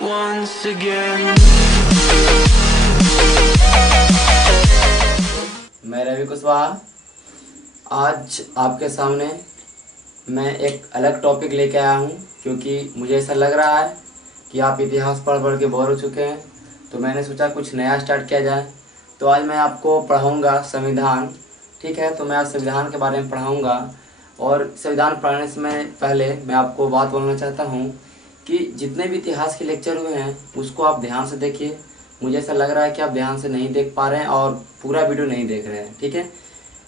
once again. मैं रवि कुशवाहा आज आपके सामने मैं एक अलग टॉपिक लेके आया हूँ, क्योंकि मुझे ऐसा लग रहा है कि आप इतिहास पढ़ पढ़ के बोर हो चुके हैं। तो मैंने सोचा कुछ नया स्टार्ट किया जाए। तो आज मैं आपको पढ़ाऊँगा संविधान। ठीक है, तो मैं आज संविधान के बारे में पढ़ाऊँगा। और संविधान पढ़ने से पहले मैं आपको बात बोलना चाहता हूँ कि जितने भी इतिहास के लेक्चर हुए हैं उसको आप ध्यान से देखिए। मुझे ऐसा लग रहा है कि आप ध्यान से नहीं देख पा रहे हैं और पूरा वीडियो नहीं देख रहे हैं। ठीक है,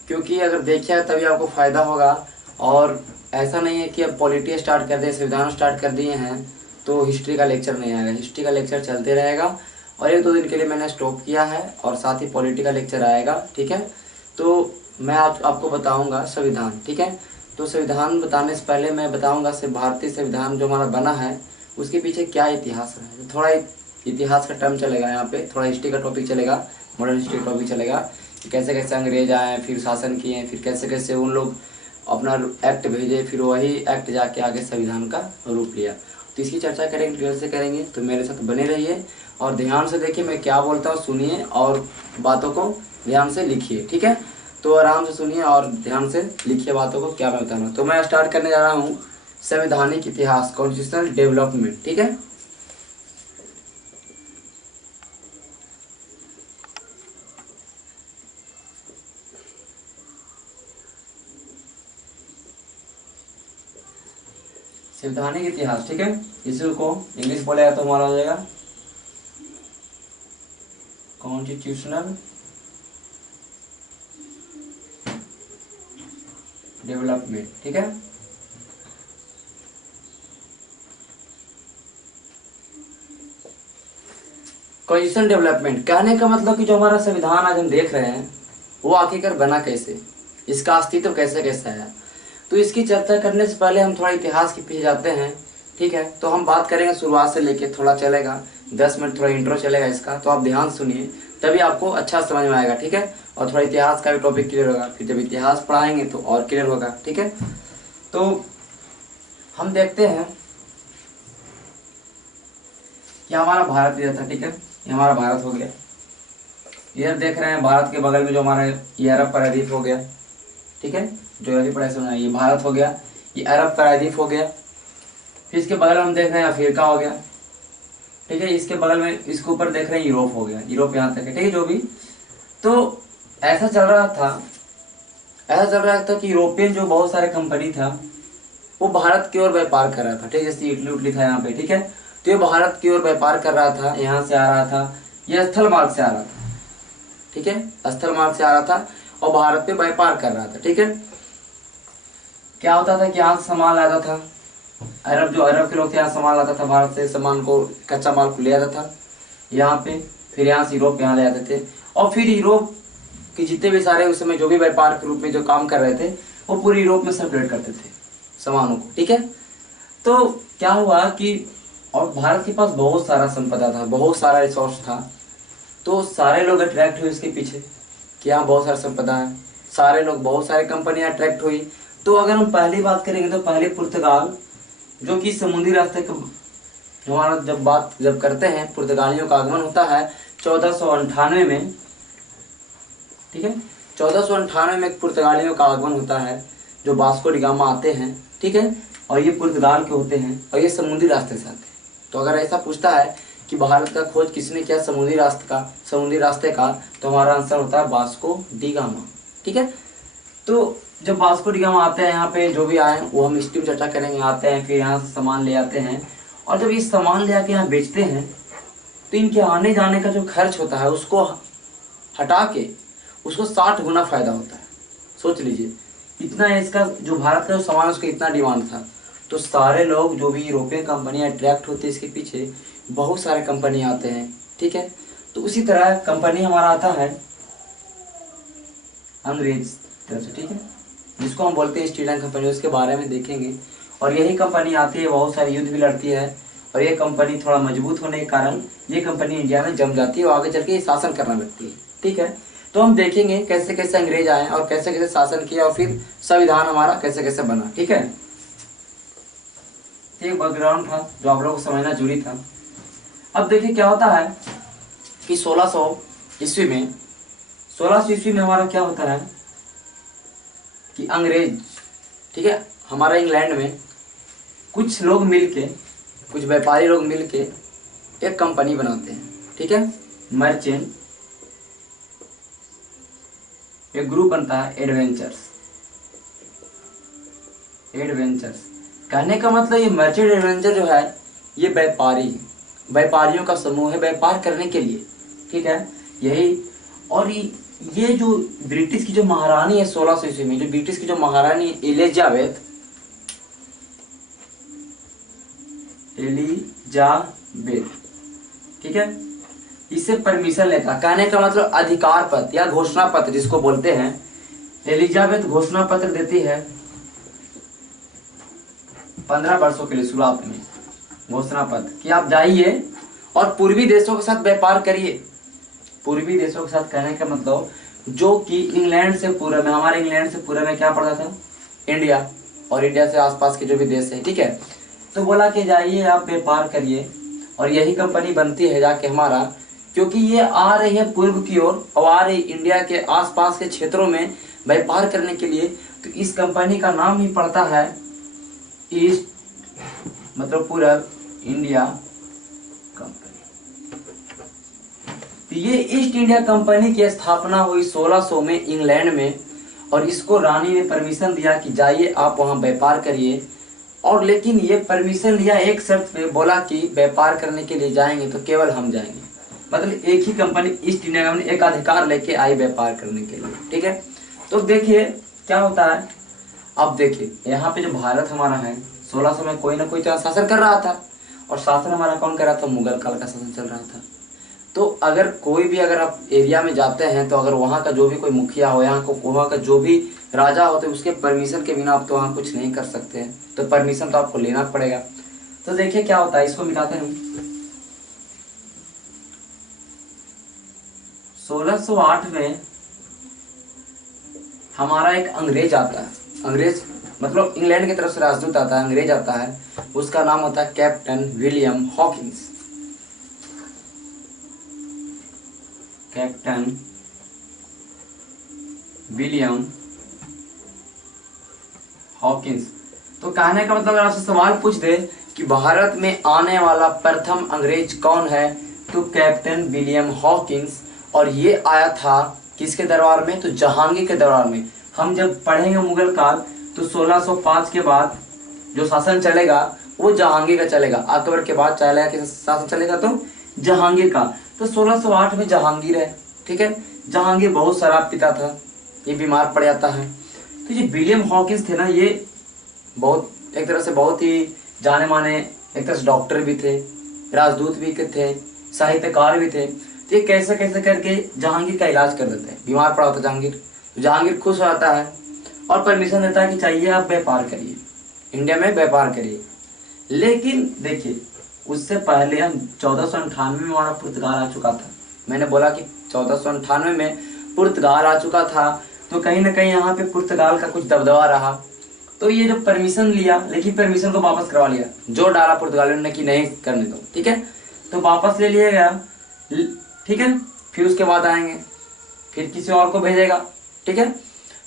क्योंकि अगर देखिए तभी आपको फ़ायदा होगा। और ऐसा नहीं है कि अब पॉलिटी स्टार्ट कर दिए, संविधान स्टार्ट कर दिए हैं तो हिस्ट्री का लेक्चर नहीं आएगा। हिस्ट्री का लेक्चर चलते रहेगा और एक दो दिन के लिए मैंने स्टॉप किया है और साथ ही पॉलिटी का लेक्चर आएगा। ठीक है, तो मैं आपको बताऊंगा संविधान। ठीक है, तो संविधान बताने से पहले मैं बताऊंगा भारतीय संविधान जो हमारा बना है उसके पीछे क्या इतिहास रहा है। तो थोड़ा इतिहास का टर्म चलेगा यहाँ पे, थोड़ा हिस्ट्री का टॉपिक चलेगा, मॉडर्न हिस्ट्री का टॉपिक चलेगा कि कैसे कैसे अंग्रेज आए, फिर शासन किए, फिर कैसे कैसे उन लोग अपना एक्ट भेजे, फिर वही एक्ट जाके आगे संविधान का रूप लिया। तो इसकी चर्चा करेंगे, डिटेल से करेंगे। तो मेरे साथ बने रहिए और ध्यान से देखिए मैं क्या बोलता हूँ, सुनिए और बातों को ध्यान से लिखिए। ठीक है, तो आराम से सुनिए और ध्यान से लिखिए बातों को क्या मैं बता रहा हूँ। तो मैं स्टार्ट करने जा रहा हूँ संवैधानिक इतिहास, कॉन्स्टिट्यूशनल डेवलपमेंट। ठीक है, संवैधानिक इतिहास। ठीक है, इसको इंग्लिश बोलेगा तो हमारा हो जाएगा कॉन्स्टिट्यूशनल डेवलपमेंट। ठीक है, कॉन्स्टिट्यूशनल डेवलपमेंट कहने का मतलब कि जो हमारा संविधान आज हम देख रहे हैं वो आखिरकार बना कैसे, इसका अस्तित्व कैसे कैसे आया। तो इसकी चर्चा करने से पहले हम थोड़ा इतिहास के पीछे जाते हैं। ठीक है, तो हम बात करेंगे शुरुआत से लेके, थोड़ा चलेगा 10 मिनट, थोड़ा इंट्रो चलेगा इसका। तो आप ध्यान सुनिए तभी आपको अच्छा समझ में आएगा। ठीक है, और थोड़ा इतिहास का भी टॉपिक क्लियर होगा, फिर जब इतिहास पढ़ाएंगे तो और क्लियर होगा। ठीक है, तो हम देखते हैं कि हमारा भारत इधर था। ठीक है, ये हमारा भारत हो गया। इधर देख रहे हैं भारत के बगल में जो हमारा ये अरब प्रायद्वीप हो गया। ठीक है, जो अभी पढ़ाई सुना, ये भारत हो गया, ये अरब प्रायद्वीप हो गया। फिर इसके बगल में हम देख रहे हैं अफ्रीका हो गया। ठीक है, इसके बगल में इसके ऊपर देख रहे हैं यूरोप हो गया, यूरोप यहाँ तक है। ठीक है, जो भी तो ऐसा चल रहा था कि यूरोपियन जो बहुत सारे कंपनी था वो भारत की ओर व्यापार कर रहा था। ठीक है, जैसे इटली उटली था यहाँ पे। ठीक है, तो ये भारत की ओर व्यापार कर रहा था, यहाँ से आ रहा था, ये स्थल मार्ग से आ रहा था। ठीक है, स्थल मार्ग से आ रहा था और भारत पे व्यापार कर रहा था। ठीक है, क्या होता था कि यहाँ से सामान लाता था, जो अरब के लोग थे यहाँ सामान लाता था, भारत से सामान को, कच्चा माल को ले आता था यहाँ पे, फिर यहाँ से यूरोप यहाँ ले आते थे। और फिर यूरोप के जितने भी सारे उस समय जो भी व्यापार के रूप में जो काम कर रहे थे वो पूरे यूरोप में सर्कुलेट करते थे सामानों को। ठीक है, तो क्या हुआ कि और भारत के पास बहुत सारा संपदा था, बहुत सारा रिसोर्स था। तो सारे लोग अट्रैक्ट हुए इसके पीछे कि यहाँ बहुत सारा संपदा है, सारे लोग, बहुत सारे कंपनियां अट्रैक्ट हुई। तो अगर हम पहली बात करेंगे तो पहले पुर्तगाल, जो कि समुद्री रास्ते का हमारा जब करते हैं, पुर्तगालियों का आगमन होता है 1498 में। ठीक है, 1498 में पुर्तगालियों का आगमन होता है, जो वास्को डी गामा आते हैं। ठीक है, और ये पुर्तगाल के होते हैं और ये समुद्री रास्ते से आते हैं। तो अगर ऐसा पूछता है कि भारत का खोज किसने किया समुद्री रास्ते का, तो हमारा आंसर होता है वास्को डी गामा। ठीक है, तो जब वास्को डी गामा आते हैं यहाँ पे, जो भी आए वो हम हिस्ट्री में चर्चा करेंगे, आते हैं फिर यहाँ से सामान ले आते हैं। और जब ये सामान ले आके यहाँ बेचते हैं तो इनके आने जाने का जो खर्च होता है उसको हटा के उसको 60 गुना फायदा होता है। सोच लीजिए, इतना इसका जो भारत का जो सामान उसका इतना डिमांड था। तो सारे लोग जो भी यूरोपियन कंपनियां अट्रैक्ट होती है इसके पीछे, बहुत सारे कंपनी आते हैं। ठीक है, तो उसी तरह कंपनी हमारा आता है अंग्रेज तरफ से। ठीक है, जिसको हम बोलते हैं ईस्ट इंडियन कंपनी, उसके बारे में देखेंगे। और यही कंपनी आती है, बहुत सारे युद्ध भी लड़ती है और ये कंपनी थोड़ा मजबूत होने के कारण ये कंपनी इंडिया में जम जाती है और आगे चल के शासन करने लगती है। ठीक है, तो हम देखेंगे कैसे कैसे अंग्रेज आए और कैसे कैसे शासन किया और फिर संविधान हमारा कैसे कैसे बना। ठीक है, एक बैकग्राउंड था जो आप लोगों को समझना जरूरी था। अब देखिए क्या होता है कि 1600 ईस्वी में 1600 ईस्वी में हमारा क्या होता है कि अंग्रेज, ठीक है, हमारा इंग्लैंड में कुछ लोग मिलके, कुछ व्यापारी लोग मिलके एक कंपनी बनाते हैं, ठीक है, मर्चेंट, एक ग्रुप बनता है एडवेंचर्स। कहने का मतलब ये मर्चेंट एडवेंचर जो है ये व्यापारियों का समूह है व्यापार करने के लिए, ठीक है, यही। और ये जो ब्रिटिश की जो महारानी है 1600 ईस्वी में, जो ब्रिटिश की जो महारानी एलिजाबेथ, ठीक है, इससे परमिशन लेता, कहने का मतलब अधिकार पत्र या घोषणा पत्र जिसको बोलते हैं, एलिजाबेथ घोषणा पत्र देती है 15 वर्षों के लिए शुरुआत में घोषणा पत्र कि आप जाइए और पूर्वी देशों के साथ व्यापार करिए। पूर्वी देशों के साथ कहने का मतलब जो कि इंग्लैंड से पूर्व में, हमारे इंग्लैंड से पूर्व में क्या पड़ता था, इंडिया, और इंडिया से आसपास के जो भी देश है, ठीक है। तो बोला कि जाइए आप व्यापार करिए, और यही कंपनी बनती है जाके हमारा, क्योंकि ये आ रही है पूर्व की ओर और आ रही इंडिया के आसपास के क्षेत्रों में व्यापार करने के लिए। तो इस कंपनी का नाम ही पड़ता है ईस्ट, मतलब पूरब इंडिया कंपनी। तो ये ईस्ट इंडिया कंपनी की स्थापना हुई 1600 में इंग्लैंड में, और इसको रानी ने परमिशन दिया कि जाइए आप वहां व्यापार करिए। और लेकिन ये परमिशन लिया एक शर्त पे, बोला कि व्यापार करने के लिए जाएंगे तो केवल हम जाएंगे, मतलब एक ही कंपनी ईस्ट इंडिया कंपनी एक अधिकार लेके आई व्यापार करने के लिए, ठीक है। तो देखिए क्या होता है, अब देखिए यहाँ पे जो भारत हमारा है 1600 में कोई ना कोई तो शासन कर रहा था, और शासन हमारा कौन कर रहा था, मुगल काल का शासन चल रहा था। तो अगर कोई भी, अगर आप एरिया में जाते हैं तो अगर वहाँ का जो भी कोई मुखिया हो, वहाँ का जो भी राजा होते, उसके परमिशन के बिना आप तो वहाँ कुछ नहीं कर सकते हैं, तो परमिशन तो आपको लेना पड़ेगा। तो देखिए क्या होता है, इसको मिटाते हैं। 1608 में हमारा एक अंग्रेज आता है, अंग्रेज मतलब इंग्लैंड की तरफ से राजदूत आता है, अंग्रेज आता है, उसका नाम होता है captain William Hawkins. Captain William Hawkins. तो कहने का मतलब अगर आपसे सवाल पूछ दे कि भारत में आने वाला प्रथम अंग्रेज कौन है, तो कैप्टन विलियम हॉकिंस। और ये आया था किसके दरबार में, तो जहांगीर के दरबार में। हम जब पढ़ेंगे मुगल काल तो 1605 के बाद जो शासन चलेगा वो जहांगीर का चलेगा, अकबर के बाद चलेगा किस शासन चलेगा, तो जहांगीर का। तो 1608 में जहांगीर है, ठीक है। जहांगीर बहुत शराब पीता था, ये बीमार पड़ जाता है। तो ये विलियम हॉकिंस थे ना, ये बहुत एक तरह से बहुत ही जाने माने, एक तरह से डॉक्टर भी थे, राजदूत भी थे, साहित्यकार भी थे। तो ये कैसे कैसे करके जहांगीर का इलाज कर देते हैं, बीमार पड़ा होता जहांगीर, तो जहांगीर खुश हो जाता है और परमिशन देता है कि चाहिए आप व्यापार करिए, इंडिया में व्यापार करिए। लेकिन देखिए उससे पहले हम 1498 में हमारा पुर्तगाल आ चुका था। मैंने बोला कि 1498 में पुर्तगाल आ चुका था, तो कहीं ना कहीं यहाँ पे पुर्तगाल का कुछ दबदबा रहा। तो ये जो परमिशन लिया, लेकिन परमिशन को वापस करवा लिया, जोर डाला पुर्तगालियों ने कि नहीं करने दो, ठीक है। तो वापस ले लिया गया, ठीक है। फिर उसके बाद आएंगे, फिर किसी और को भेजेगा, ठीक है।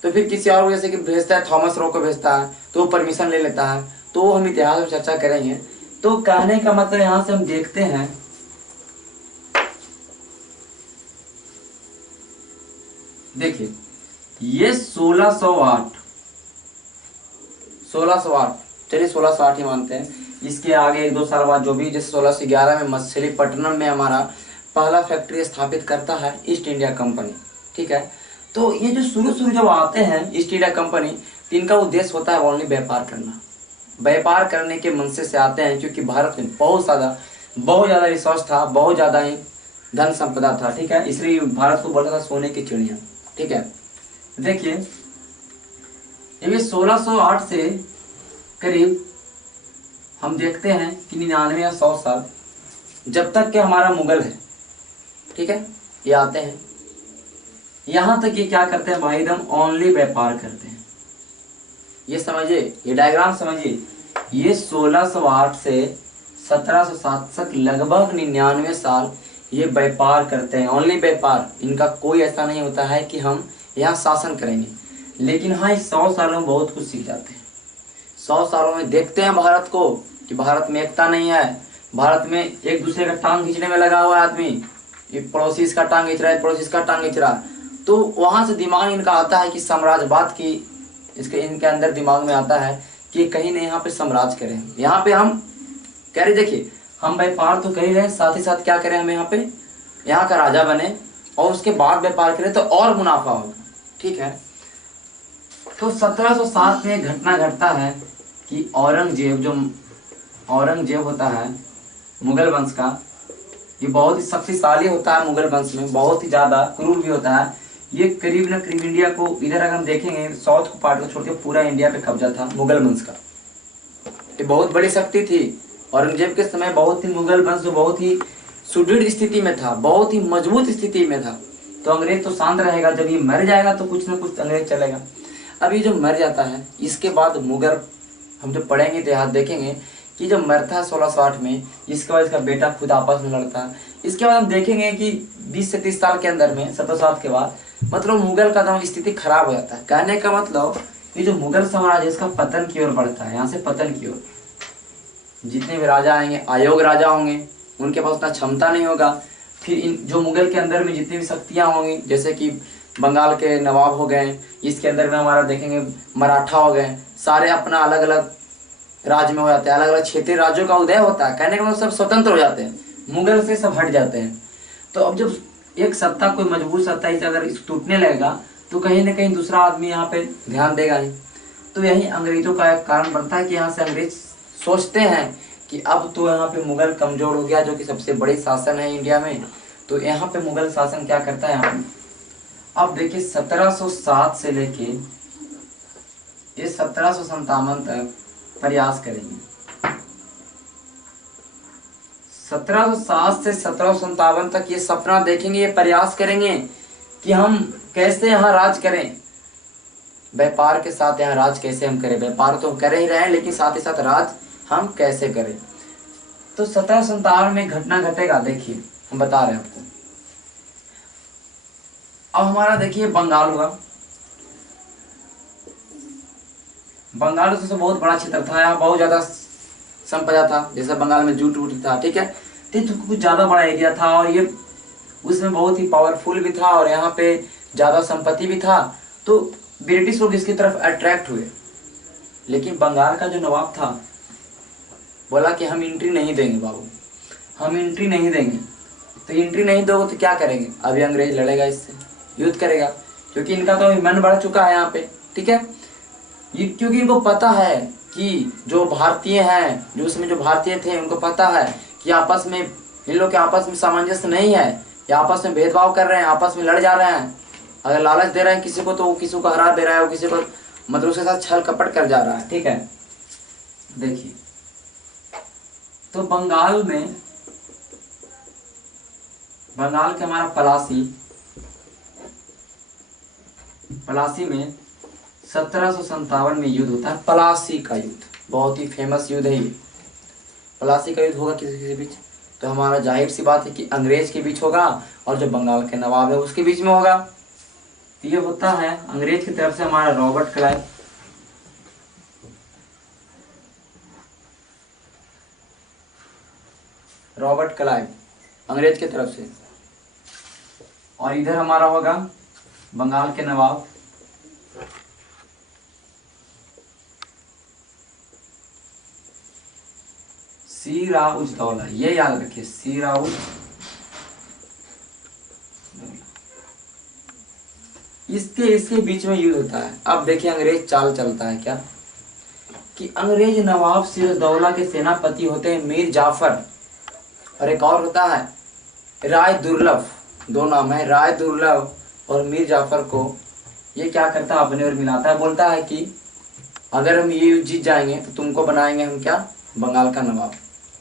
तो फिर किसी और को जैसे कि भेजता है, थॉमस रो को भेजता है, तो वो परमिशन ले लेता है। तो वो हम इतिहास में चर्चा करेंगे। तो कहने का मतलब यहाँ से हम देखते हैं, देखिए ये 1608, चलिए 1608 ही मानते हैं। इसके आगे एक दो साल बाद जो भी, जैसे 1611 में मछलीपट्टनम में हमारा पहला फैक्ट्री स्थापित करता है ईस्ट इंडिया कंपनी, ठीक है। तो ये जो शुरू जब आते हैं ईस्ट इंडिया कंपनी, इनका उद्देश्य होता है ओनली व्यापार करना, व्यापार करने के मनसे से आते हैं, क्योंकि भारत में बहुत ज़्यादा रिसोर्स था, बहुत ज़्यादा ही धन संपदा था, ठीक है। इसलिए भारत को बोलता था सोने की चिड़िया, ठीक है। देखिए ये 1608 से करीब हम देखते हैं कि 99 या 100 साल जब तक के हमारा मुगल है, ठीक है, ये आते हैं। यहाँ तक ये क्या करते हैं भाई, एकदम ओनली व्यापार करते हैं। ये समझिए, ये डायग्राम समझिए, ये 1608 से 1707 तक लगभग 99 साल ये व्यापार करते हैं, ओनली व्यापार। इनका कोई ऐसा नहीं होता है कि हम यहाँ शासन करेंगे। लेकिन हाँ, इस 100 सालों में बहुत कुछ सीख जाते हैं। 100 सालों में देखते हैं भारत को कि भारत में एकता नहीं है, भारत में एक दूसरे का टांग खींचने में लगा हुआ है आदमी, ये पड़ोसी इसका टांग खींच रहा है, पड़ोसी इसका टांग खींच रहा है। तो वहाँ से दिमाग इनका आता है कि साम्राज्यवाद की, इसके इनके अंदर दिमाग में आता है कि कहीं नहीं यहाँ पे साम्राज्य करें। यहाँ पे हम कह रहे, देखिए हम व्यापार तो कर ही रहे, साथ ही साथ क्या करें, हम यहाँ पे यहाँ का राजा बने और उसके बाद व्यापार करें तो और मुनाफा होगा। ठीक है, तो 1707 में एक घटना घटता है कि औरंगजेब, जो औरंगजेब होता है मुगल वंश का, ये बहुत ही शक्तिशाली होता है मुगल वंश में, बहुत ही ज़्यादा क्रूर भी होता है। ये करीब न करीब इंडिया को, इधर अगर हम देखेंगे साउथ को पार्ट को छोड़ के पूरा इंडिया पे कब्जा था मुगल वंश का। ये बहुत बड़ी शक्ति थी। औरंगजेब के समय बहुत ही मुगल वंश बहुत ही सुदृढ़ स्थिति में था, बहुत ही मजबूत स्थिति में था। तो अंग्रेज तो शांत रहेगा, जब ये मर जाएगा तो कुछ ना कुछ अंग्रेज चलेगा। अब ये जो मर जाता है, इसके बाद मुगल, हम जब पढ़ेंगे इतिहास देखेंगे कि जब मरता है 1608 में, इसके बाद इसका बेटा खुद आपस में लड़ता है। इसके बाद हम देखेंगे कि 20 से 30 साल के अंदर में 1707 के बाद मतलब मुगल का दम स्थिति खराब हो जाता है। कहने का मतलब ये जो मुगल साम्राज्य इसका पतन की ओर बढ़ता है, यहाँ से पतन की ओर। जितने भी राजा आएंगे अयोग्य राजा होंगे, उनके पास उतना क्षमता नहीं होगा। फिर इन जो मुगल के अंदर में जितनी भी शक्तियाँ होंगी, जैसे कि बंगाल के नवाब हो गए, इसके अंदर में हमारा देखेंगे मराठा हो गए, सारे अपना अलग अलग राज्य में हो जाते हैं, अलग अलग क्षेत्रीय राज्यों का उदय होता है। कहने का मतलब सब स्वतंत्र हो जाते हैं, मुगल से सब हट जाते हैं। तो अब जब एक सत्ता, कोई मजबूत सत्ता इसे अगर टूटने लगेगा तो कहीं ना कहीं दूसरा आदमी यहाँ पे ध्यान देगा नहीं। तो यही अंग्रेजों का एक कारण बनता है कि यहाँ से अंग्रेज सोचते हैं कि अब तो यहाँ पे मुगल कमजोर हो गया, जो कि सबसे बड़ी शासन है इंडिया में। तो यहाँ पे मुगल शासन क्या करता है यहाँ पे, अब देखिए 1707 से लेके ये 1757 तक प्रयास करेंगे। 1707 से 1757 तक ये सपना देखेंगे, ये प्रयास करेंगे कि हम कैसे यहाँ राज करें, व्यापार के साथ यहाँ राज कैसे हम करें। व्यापार तो हम कर ही रहे हैं, लेकिन साथ ही साथ राज हम कैसे करें। तो 1757 में घटना घटेगा, देखिए हम बता रहे हैं आपको। अब हमारा देखिए बंगाल हुआ। बंगाल तो बहुत बड़ा क्षेत्र था, यहाँ बहुत ज्यादा संपदा था, जैसे बंगाल में जूट वूट था। ठीक है, तो कुछ ज्यादा बड़ा एरिया था और ये उसमें बहुत ही पावरफुल भी था और यहाँ पे ज्यादा संपत्ति भी था। तो ब्रिटिश लोग इसकी तरफ अट्रैक्ट हुए। लेकिन बंगाल का जो नवाब था बोला कि हम एंट्री नहीं देंगे बाबू, हम एंट्री नहीं देंगे। तो एंट्री नहीं दोगे तो क्या करेंगे, अभी अंग्रेज लड़ेगा, इससे युद्ध करेगा, क्योंकि इनका तो मन बढ़ चुका है यहाँ पे। ठीक है, ये क्योंकि इनको पता है कि जो भारतीय हैं, जो उसमें जो भारतीय थे, उनको पता है कि आपस में इन लोग के आपस में सामंजस्य नहीं है, ये आपस में भेदभाव कर रहे हैं, आपस में लड़ जा रहे हैं। अगर लालच दे रहे हैं किसी को तो वो किसी को हरा दे रहा है, वो किसी को मतलब उसके साथ छल कपट कर जा रहा है। ठीक है, देखिए तो बंगाल के हमारा पलासी में 1757 में युद्ध होता है, पलासी का युद्ध। बहुत ही फेमस युद्ध है ये। पलासी का युद्ध होगा किसी के बीच, तो हमारा जाहिर सी बात है कि अंग्रेज के बीच होगा और जो बंगाल के नवाब है उसके बीच में होगा। तो ये होता है अंग्रेज की तरफ से हमारा रॉबर्ट क्लाइव, अंग्रेज की तरफ से, और इधर हमारा होगा बंगाल के नवाब सिराजुद्दौला। ये याद रखिए, सिराजुद्दौला। इसके बीच में युद्ध होता है। अब देखिए अंग्रेज चाल चलता है क्या, कि अंग्रेज नवाब सिराजुद्दौला के सेनापति होते हैं मीर जाफर, और एक और होता है राय दुर्लभ। दो नाम है, राय दुर्लभ और मीर जाफर को ये क्या करता है, अपने ओर मिलाता है। बोलता है कि अगर हम ये युद्ध जीत जाएंगे तो तुमको बनाएंगे हम क्या, बंगाल का नवाब।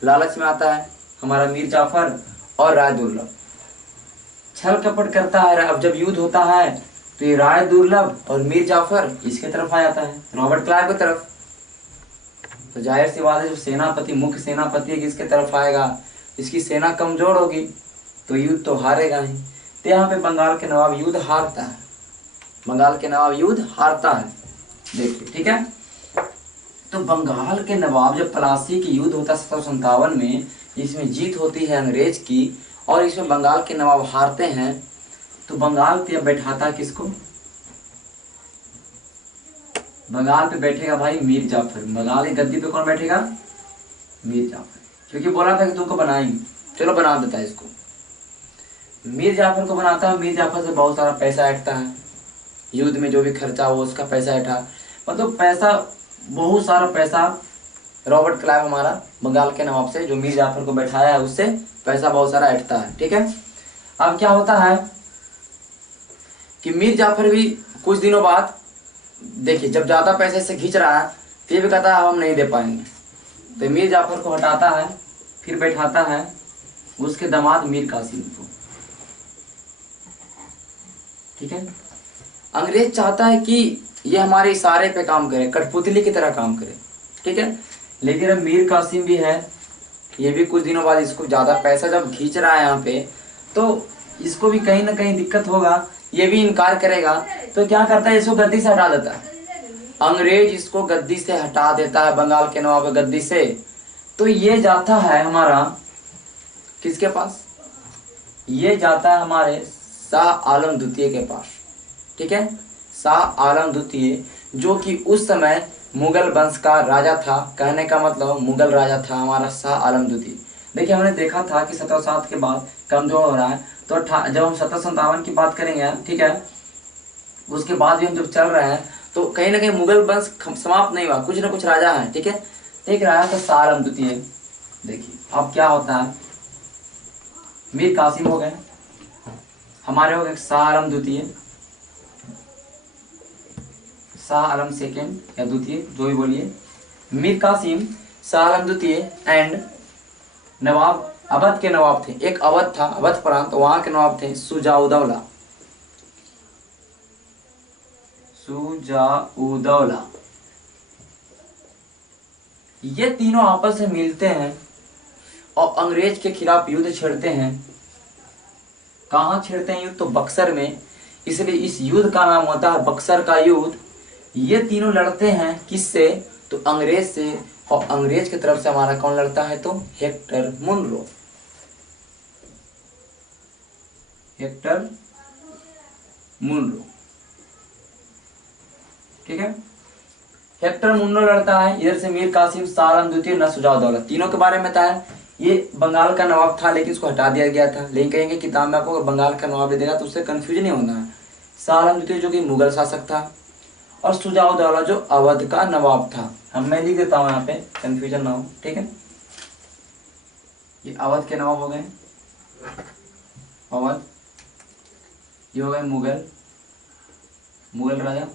लालच में आता है हमारा मीर जाफर और राय दुर्लभ, छल कपट करता है। अब जब युद्ध होता है तो ये राय दुर्लभ और मीर जाफर इसके तरफ आ जाता है, रॉबर्ट क्लाइव की तरफ। तो जाहिर सी बात है जो सेनापति, मुख्य सेनापति है, किसके तरफ आएगा, इसकी सेना कमजोर होगी तो युद्ध तो हारेगा ही। तो यहाँ पे बंगाल के नवाब युद्ध हारता है, बंगाल के नवाब युद्ध हारता है। देखिए ठीक है, तो बंगाल के नवाब जब प्लासी की युद्ध होता है 1757 में, इसमें जीत होती है अंग्रेज की और इसमें बंगाल के नवाब हारते हैं, तो बंगाल पे बैठाता किसको, बंगाल पे बैठेगा भाई मीर जाफर। बंगाल की गद्दी पे कौन बैठेगा, मीर जाफर, क्योंकि बोला था कि तुमको बनाएंगे, चलो बना देता है इसको। मीर जाफर को बनाता है, मीर जाफर से बहुत सारा पैसा ऐंठता है, युद्ध में जो भी खर्चा हो उसका पैसा ऐंठा, मतलब पैसा, बहुत सारा पैसा रॉबर्ट क्लाइव हमारा बंगाल के नवाब से, जो मीर जाफर को बैठाया है, उससे पैसा बहुत सारा ऐंठता है। ठीक है, अब क्या होता है कि मीर जाफर भी कुछ दिनों बाद, देखिए जब ज्यादा पैसे से खींच रहा है फिर भी कहता है अब हम नहीं दे पाएंगे, तो मीर जाफर को हटाता है, फिर बैठाता है उसके दामाद मीर कासिम को। ठीक है, अंग्रेज चाहता है कि ये हमारे इशारे पे काम करे, कठपुतली की तरह काम करे। ठीक है, लेकिन अब मीर कासिम भी है, ये भी कुछ दिनों बाद इसको ज्यादा पैसा जब खींच रहा है यहाँ पे, तो इसको भी कहीं ना कहीं दिक्कत होगा, ये भी इनकार करेगा, तो क्या करता है, इसको गद्दी से हटा देता है। अंग्रेज इसको गद्दी से हटा देता है, बंगाल के नवाब गद्दी से। तो ये जाता है हमारा किसके पास, ये जाता है हमारे शाह आलम द्वितीय के पास। ठीक है, शाह आलम द्वितीय जो कि उस समय मुगल वंश का राजा था, कहने का मतलब मुगल राजा था हमारा शाह आलम द्वितीय। देखिए हमने देखा था कि 1707 के बाद कमजोर हो रहा है, तो जब हम 1757 की बात करेंगे, ठीक है, उसके बाद भी हम जब चल रहे हैं तो कहीं ना कहीं मुगल वंश समाप्त नहीं हुआ, कुछ ना कुछ राजा है। ठीक है, एक राजा था शाह आलम द्वितीय। देखिए अब क्या होता है, मीर कासिम हो गए, हमारे हो गए शाह आलम द्वितीय, शाह आलम सेकेंड या द्वितीय जो भी बोलिए, मीर कासिम, शाह आलम द्वितीय एंड नवाब, अवध के नवाब थे, एक अवध था, अवध प्रांत, वहां के नवाब थे शुजाउद्दौला, शुजाउद्दौला। ये तीनों आपस में मिलते हैं और अंग्रेज के खिलाफ युद्ध छेड़ते हैं। कहाँ छेड़ते हैं युद्ध, तो बक्सर में, इसलिए इस युद्ध का नाम होता है बक्सर का युद्ध। ये तीनों लड़ते हैं किससे, तो अंग्रेज से, और अंग्रेज की तरफ से हमारा कौन लड़ता है, तो हेक्टर मुनरो, हेक्टर मुनरो। ठीक है, हेक्टर मुनरो लड़ता है, इधर से मीर कासिम, शाह आलम द्वितीय, न शुजाउद्दौला, तीनों के बारे में बताया। ये बंगाल का नवाब था लेकिन इसको हटा दिया गया था, लेकिन कहेंगे किताब में आपको बंगाल का नवाब भी देगा तो उससे कंफ्यूज नहीं होना है। शाह आलम द्वितीय जो कि मुगल शासक था, और शुजाउद्दौला जो अवध का नवाब था। हम मैं लिख देता हूँ यहाँ पे, कंफ्यूजन ना हो। ठीक है, ये अवध के नवाब हो गए, अवध, ये हो गए मुगल, मुगल राजा,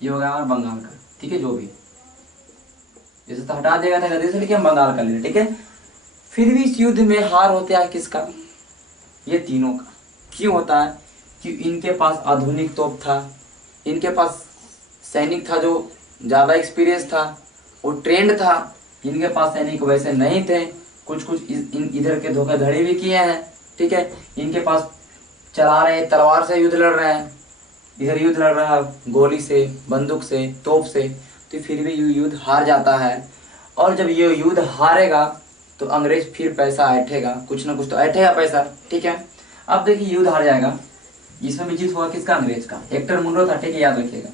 ये हो गया हमारा बंगाल का। ठीक है, जो भी जैसे तो हटा देगा था गद्दी से, लेकिन हम बंगाल का ले, ठीक है। फिर भी इस युद्ध में हार होता है किसका, ये तीनों का। क्यों होता है, कि इनके पास आधुनिक तोप था, इनके पास सैनिक था जो ज़्यादा एक्सपीरियंस था, वो ट्रेंड था, इनके पास सैनिक वैसे नहीं थे, कुछ कुछ इधर के धोखाधड़ी भी किए हैं। ठीक है, इनके पास चला रहे हैं, तलवार से युद्ध लड़ रहे हैं, इधर युद्ध लड़ रहा है गोली से, बंदूक से, तोप से, तो फिर भी युद्ध हार जाता है। और जब ये युद्ध हारेगा तो अंग्रेज फिर पैसा ऐंठेगा, कुछ ना कुछ तो ऐंठेगा पैसा। ठीक है, अब देखिए युद्ध हार जाएगा, इसमें भी जीत हुआ किसका, अंग्रेज का, हेक्टर मुनरो था। ठीक है, याद रखिएगा।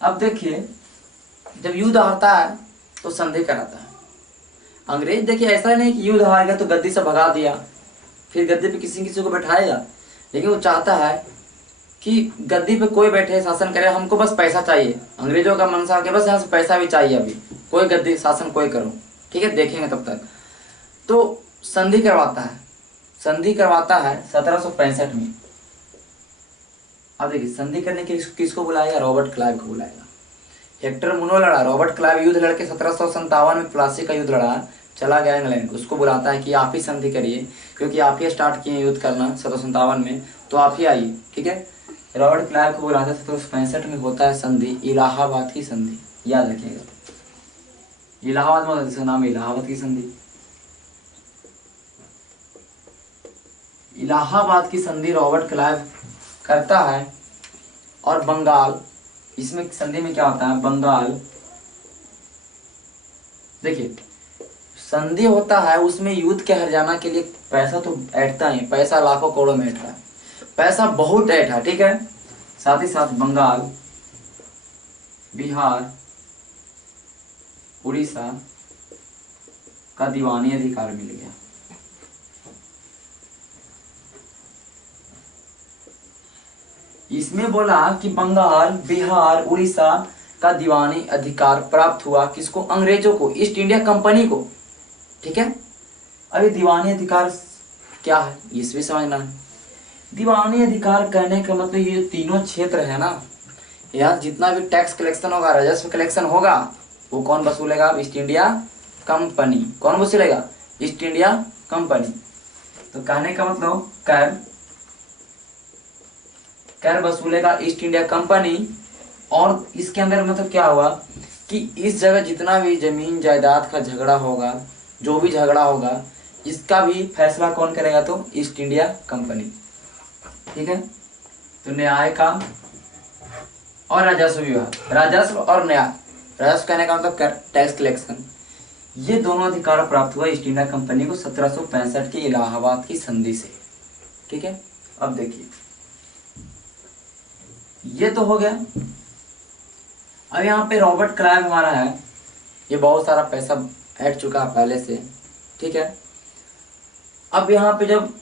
अब देखिए जब युद्ध हारता है तो संधि कराता है अंग्रेज। देखिए ऐसा नहीं कि युद्ध हार गया तो गद्दी से भगा दिया, फिर गद्दी पे किसी किसी को बैठाएगा, लेकिन वो चाहता है कि गद्दी पे कोई बैठे, शासन करे, हमको बस पैसा चाहिए। अंग्रेजों का मनसा के बस यहाँ से पैसा भी चाहिए, अभी कोई गद्दी शासन कोई करो। ठीक है, देखेंगे तब तक। तो संधि करवाता है, संधि करवाता है 1765 में। अब देखिए संधि करने के किसको बुलाएगा, रॉबर्ट क्लाइव को बुलाएगा। हेक्टर मुनरो लड़ा, रॉबर्ट क्लाइव युद्ध लड़के 1757 में प्लासी का युद्ध लड़ा, चला गया इंग्लैंड, उसको बुलाता है कि आप ही संधि करिए, क्योंकि आप ही स्टार्ट किए युद्ध करना 1757 में, तो आप ही आइए। ठीक है, रॉबर्ट क्लाइव को बुलाता है। 1765 में होता है संधि, इलाहाबाद की संधि, याद रखिएगा। इलाहाबाद में, जिसका नाम है इलाहाबाद की संधि। इलाहाबाद की संधि रॉबर्ट क्लाइव करता है। और बंगाल, इसमें संधि में क्या होता है, बंगाल, देखिए संधि होता है उसमें युद्ध के हर्जाना के लिए पैसा तो ऐठता ही, पैसा लाखों करोड़ों में ऐठता है, पैसा बहुत ऐठा, ठीक है। साथ ही साथ बंगाल, बिहार, उड़ीसा का दीवानी अधिकार मिल गया। इसमें बोला कि बंगाल, बिहार, उड़ीसा का दीवानी अधिकार प्राप्त हुआ किसको, अंग्रेजों को, ईस्ट इंडिया कंपनी को, ठीक है। अभी दीवानी अधिकार क्या है इस भी समझना है। दीवानी अधिकार कहने का मतलब ये तीनों क्षेत्र है ना, यहाँ जितना भी टैक्स कलेक्शन होगा, राजस्व कलेक्शन होगा, वो कौन वसूलेगा, ईस्ट इंडिया कंपनी। कौन वसूलेगा, ईस्ट इंडिया कंपनी। तो कहने का मतलब कर वसूलेगा ईस्ट इंडिया कंपनी। और इसके अंदर मतलब क्या हुआ कि इस जगह जितना भी जमीन जायदाद का झगड़ा होगा, जो भी झगड़ा होगा, इसका भी फैसला कौन करेगा, तो ईस्ट इंडिया कंपनी, ठीक है। तो न्याय का और राजस्व विभाग, राजस्व और न्याय, राजस्व कहने का मतलब कर, टैक्स कलेक्शन, ये दोनों अधिकार प्राप्त हुआ ईस्ट इंडिया कंपनी को 1765 की इलाहाबाद की संधि से, ठीक है। अब देखिए ये तो हो गया। अब यहाँ पे रॉबर्ट क्लाइव हमारा है, ये बहुत सारा पैसा ऐड चुका है पहले से, ठीक है। अब यहाँ पे जब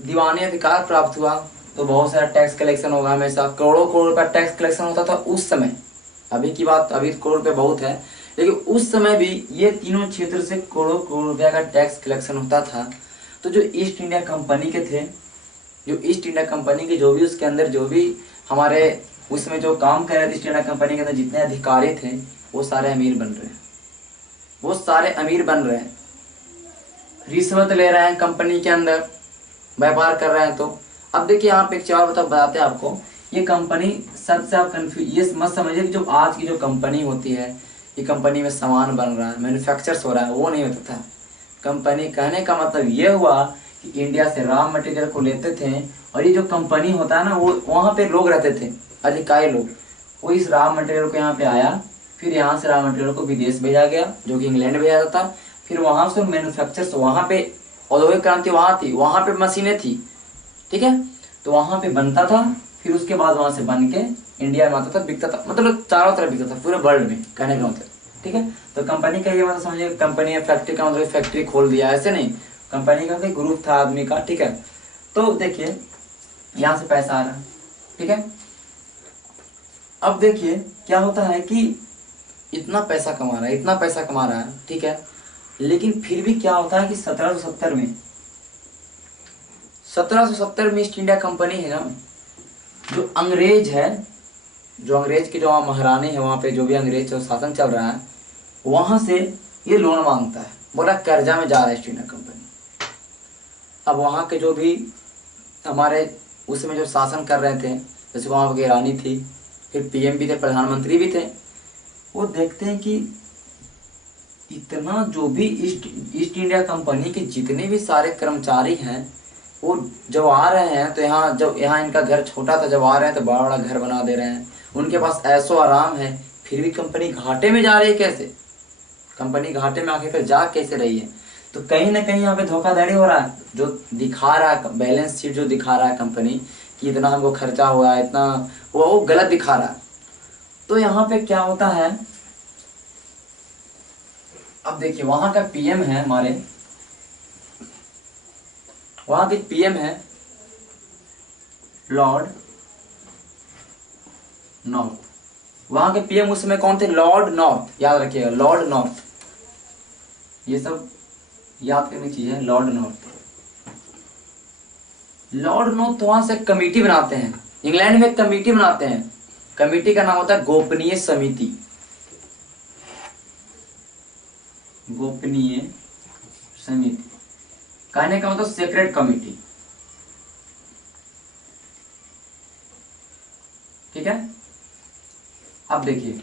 दीवानी अधिकार प्राप्त हुआ तो बहुत सारा टैक्स कलेक्शन होगा, हमेशा करोड़ों करोड़ रुपया टैक्स कलेक्शन होता था उस समय। अभी की बात, अभी करोड़ रुपये बहुत है, लेकिन उस समय भी ये तीनों क्षेत्र से करोड़ों करोड़ रुपया का टैक्स कलेक्शन होता था। तो जो ईस्ट इंडिया कंपनी के थे, जो ईस्ट इंडिया कंपनी के जो भी उसके अंदर जो भी हमारे उसमें जो काम कर रहे थे ईस्ट इंडिया कंपनी के अंदर जितने अधिकारी थे, वो सारे अमीर बन रहे हैं, वो सारे अमीर बन रहे हैं, रिश्वत ले रहे हैं कंपनी के अंदर, व्यापार कर रहे हैं। तो अब देखिए यहाँ पे एक चीज बताते हैं आपको, ये कंपनी सबसे आप कंफ्यूज ये मत समझिए कि जो आज की जो कंपनी होती है, ये कंपनी में सामान बन रहा है, मैन्युफैक्चर्स हो रहा है, वो नहीं होता था। कंपनी कहने का मतलब ये हुआ कि इंडिया से रॉ मटेरियल को लेते थे, और ये जो कंपनी होता है ना, वो वहाँ पे लोग रहते थे, अधिकारी लोग, वो इस रॉ मटेरियल को यहाँ पे आया, फिर यहाँ से रॉ मटेरियल को विदेश भेजा गया, जो कि इंग्लैंड भेजा जाता, फिर वहाँ से मैन्युफैक्चर्स, वहाँ पे औद्योगिक क्रांति वहाँ थी, वहाँ पे मशीनें थी, ठीक है। तो वहाँ पे बनता था, फिर उसके बाद वहाँ से बन के इंडिया में आता था, बिकता था, मतलब चारों तरफ बिकता था पूरे वर्ल्ड में, कहने का मतलब, ठीक है। तो कंपनी का ये मतलब समझिए, कंपनी है फैक्ट्री का मतलब फैक्ट्री खोल दिया, ऐसे नहीं, कंपनी का कोई ग्रुप था आदमी का, ठीक है। तो देखिए यहाँ से पैसा आ रहा है, ठीक है। अब देखिए क्या होता है कि इतना पैसा कमा रहा है, इतना पैसा कमा रहा है, ठीक है, लेकिन फिर भी क्या होता है कि 1770 में, 1770 में ईस्ट इंडिया कंपनी है ना, जो अंग्रेज है, जो अंग्रेज के जो वहाँ महारानी है, वहाँ पे जो भी अंग्रेज जो शासन चल रहा है, वहाँ से ये लोन मांगता है, बोला कर्जा में जा रहा है ईस्ट इंडिया कंपनी। अब वहाँ के जो भी हमारे उसमें जो शासन कर रहे थे, जैसे वहाँ की रानी थी, फिर पीएम भी थे, प्रधानमंत्री भी थे, वो देखते हैं कि इतना जो भी ईस्ट इंडिया कंपनी के जितने भी सारे कर्मचारी हैं, वो जब आ रहे हैं तो यहाँ, जब यहाँ इनका घर छोटा था, जब आ रहे हैं तो बड़ा बड़ा घर बना दे रहे हैं, उनके पास ऐसो आराम है, फिर भी कंपनी घाटे में जा रही है। कैसे कंपनी घाटे में आखिर जा कैसे रही है? तो कहीं ना कहीं यहाँ पे धोखाधड़ी हो रहा है, जो दिखा रहा है बैलेंस शीट, जो दिखा रहा है कंपनी कि इतना हमको खर्चा हुआ है, इतना, वो गलत दिखा रहा है। तो यहाँ पे क्या होता है, अब देखिए वहां का पीएम है हमारे, वहां के पीएम है लॉर्ड नॉर्थ। वहां के पीएम उस समय कौन थे? लॉर्ड नॉर्थ, याद रखिएगा, लॉर्ड नॉर्थ, ये सब याद करने की चीज है। लॉर्ड नॉर्थ, लॉर्ड नॉर्थ वहां से कमेटी बनाते हैं, इंग्लैंड में एक कमेटी बनाते हैं, कमेटी का नाम होता है गोपनीय समिति, गोपनीय समिति, कहने का मतलब सेक्रेट कमेटी, ठीक है। अब देखिए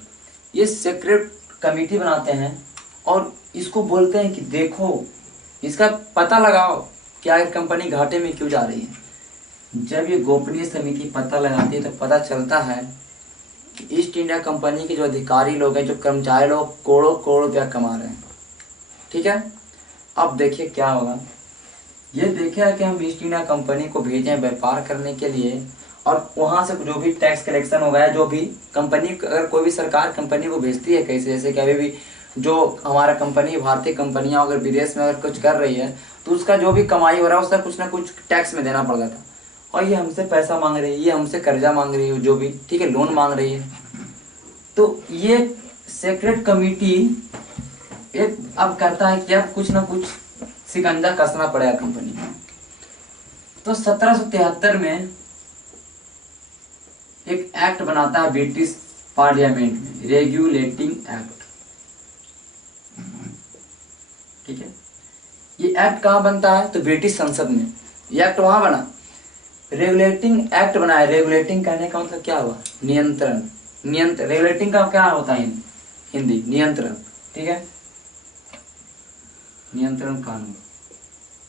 ये सेक्रेट कमेटी बनाते हैं, और इसको बोलते हैं कि देखो, इसका पता लगाओ कि आखिर कंपनी घाटे में क्यों जा रही है। जब ये गोपनीय समिति पता लगाती है तो पता चलता है कि ईस्ट इंडिया कंपनी के जो अधिकारी लोग हैं, जो कर्मचारी लोग करोड़ों करोड़ रुपया कमा रहे हैं। ठीक है, अब देखिए क्या होगा। ये देखा कि हम ईस्ट इंडिया कंपनी को भेजें व्यापार करने के लिए, और वहाँ से जो भी टैक्स कलेक्शन होगा या जो भी कंपनी, अगर कोई भी सरकार कंपनी को भेजती है कैसे, जैसे कि अभी भी जो हमारा कंपनी, भारतीय कंपनियां अगर विदेश में अगर कुछ कर रही है तो उसका जो भी कमाई हो रहा है उसका कुछ ना कुछ टैक्स में देना पड़ जाता है। और ये हमसे पैसा मांग रही है, ये हमसे कर्जा मांग रही है, जो भी ठीक है लोन मांग रही है। तो ये सेक्रेट कमेटी एक अब करता है कि अब कुछ ना कुछ शिकंजा कसना पड़ेगा कंपनी में। तो 1773 में एक एक्ट बनाता है ब्रिटिश पार्लियामेंट में, रेगुलेटिंग एक्ट। ठीक है, ये एक्ट कहाँ बनता है तो ब्रिटिश संसद में। ये एक्ट वहां बना, रेगुलेटिंग एक्ट बना है। रेगुलेटिंग कहने का मतलब क्या हुआ, नियंत्रण। रेगुलेटिंग का क्या होता है हिंदी, नियंत्रण। ठीक है, नियंत्रण कानून।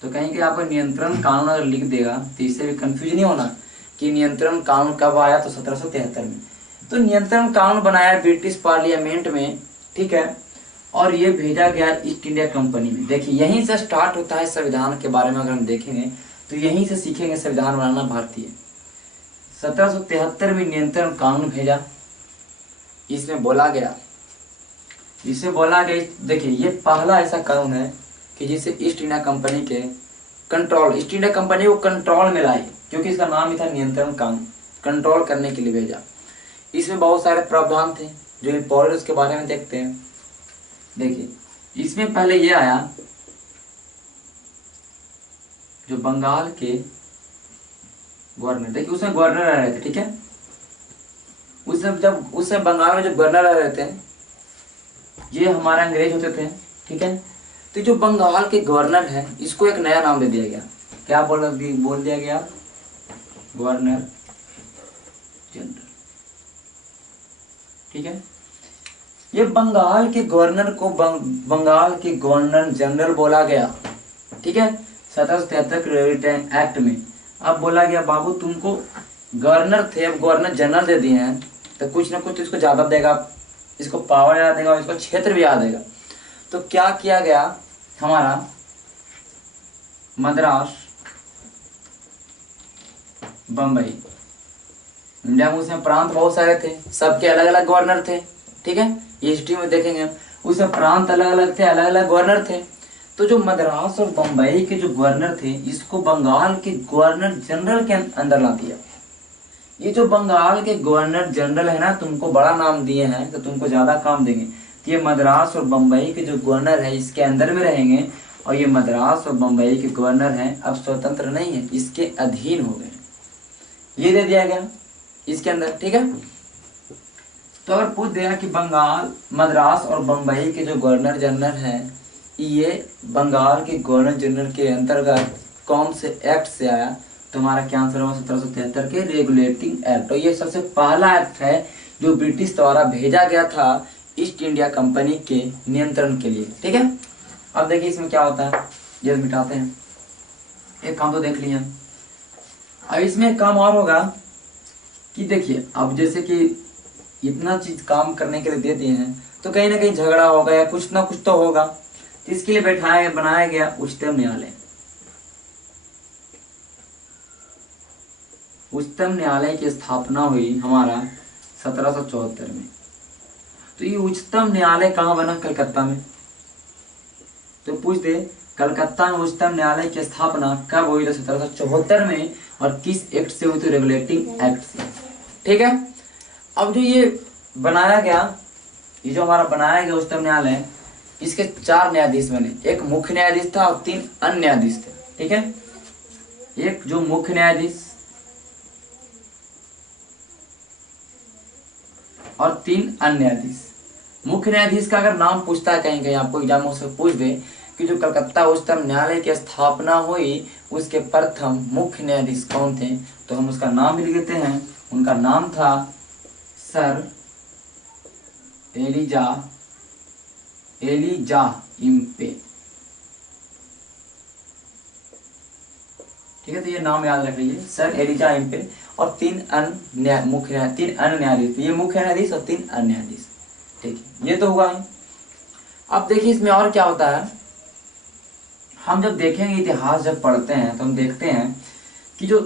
तो कहीं कि आपको नियंत्रण कानून अगर लिख देगा तो इससे भी कंफ्यूज नहीं होना कि नियंत्रण कानून कब आया, तो 1773 में। तो नियंत्रण कानून बनाया ब्रिटिश पार्लियामेंट में। ठीक है, और ये भेजा गया ईस्ट इंडिया कंपनी में। देखिए यहीं से स्टार्ट होता है संविधान के बारे में, अगर हम देखेंगे तो यहीं से सीखेंगे संविधान बनाना भारतीय। 1773 में नियंत्रण कानून भेजा। इसमें बोला गया, देखिए ये पहला ऐसा कानून है कि जिसे ईस्ट इंडिया कंपनी के कंट्रोल, ईस्ट इंडिया कंपनी को कंट्रोल में लाई, क्योंकि इसका नाम ही था नियंत्रण कानून, कंट्रोल करने के लिए भेजा। इसमें बहुत सारे प्रावधान थे जो इम्पोर्टेंट, उसके बारे में देखते हैं। देखिए इसमें पहले ये आया, जो बंगाल के गवर्नर, देखिए उसमें गवर्नर रह रहे थे। ठीक है, उससे बंगाल में जब गवर्नर रह रहे थे ये हमारे अंग्रेज होते थे। ठीक है, तो जो बंगाल के गवर्नर है इसको एक नया नाम दे दिया गया। क्या बोल दिया गया, गवर्नर जनरल। ठीक है, ये बंगाल के गवर्नर को बंगाल के गवर्नर जनरल बोला गया। ठीक है, 1773 के एक्ट में अब बोला गया बाबू तुमको गवर्नर थे, अब गवर्नर जनरल दे दिए हैं तो कुछ ना कुछ इसको ज्यादा देगा, इसको पावर ज्यादा देगा, इसको क्षेत्र भी ज्यादा देगा। तो क्या किया गया, हमारा मद्रास, बंबई, इंडिया में उसमें प्रांत बहुत सारे थे, सबके अलग अलग गवर्नर थे। ठीक है, ये हिस्ट्री में देखेंगे हम, उसमें प्रांत अलग अलग थे, अलग अलग गवर्नर थे। तो जो मद्रास और बंबई के जो गवर्नर थे इसको बंगाल के गवर्नर जनरल के अंदर ला दिया। ये जो बंगाल के गवर्नर जनरल है ना, तुमको बड़ा नाम दिए हैं तो तुमको ज्यादा काम देंगे। तो ये मद्रास और बंबई के जो गवर्नर है इसके अंदर में रहेंगे, और ये मद्रास और बंबई के गवर्नर हैं अब स्वतंत्र नहीं है, इसके अधीन हो गए। ये दे दिया गया इसके अंदर। ठीक है, तो अगर पूछ दिया कि बंगाल, मद्रास और बंबई के जो गवर्नर जनरल हैं ये बंगाल के गवर्नर जनरल के अंतर्गत कौन से एक्ट से आया, तो हमारा क्या आंसर होगा 1773 के रेगुलेटिंग एक्ट। और ये सबसे पहला एक्ट है जो ब्रिटिश द्वारा भेजा गया था ईस्ट इंडिया कंपनी के नियंत्रण के लिए। ठीक है, अब देखिए इसमें क्या होता है, ये मिटाते हैं। एक काम तो देख लिया, अब इसमें एक काम और होगा कि देखिए अब जैसे कि इतना चीज काम करने के लिए दे दिए हैं तो कहीं ना कहीं झगड़ा होगा या कुछ ना कुछ तो होगा, तो इसके लिए बनाया गया उच्चतम न्यायालय। उच्चतम न्यायालय की स्थापना हुई हमारा 1774 में। तो ये उच्चतम न्यायालय कहाँ बना, कलकत्ता में। तो पूछ दे कलकत्ता में उच्चतम न्यायालय की स्थापना कब हुई, तो 1774 में, और किस एक्ट से हुई, तो रेगुलेटिंग एक्ट से। ठीक है, अब जो ये बनाया गया, ये जो हमारा बनाया गया उच्चतम न्यायालय, इसके 4 न्यायाधीश बने। एक मुख्य न्यायाधीश था और 3 अन्य न्यायाधीश थे। ठीक है, एक जो मुख्य न्यायाधीश और 3 अन्य न्यायाधीश। मुख्य न्यायाधीश का अगर नाम पूछता है कहीं कहीं आपको एग्जाम से पूछ दे कि जो कलकत्ता उच्चतम न्यायालय की स्थापना हुई उसके प्रथम मुख्य न्यायाधीश कौन थे, तो हम उसका नाम भी लिख देते हैं। उनका नाम था सर एलिजा एलिजा इम्पे, ठीक है। तो ये नाम याद रख लीजिए, सर एलिजा इम्पे। और 3 अन्य मुख्य 3 अन्य न्यायाधीश, ये मुख्य न्यायाधीश और 3 अन्य न्यायाधीश, ठीक है। ये तो हुआ ही। अब देखिए इसमें और क्या होता है, हम जब देखेंगे इतिहास जब पढ़ते हैं तो हम देखते हैं कि जो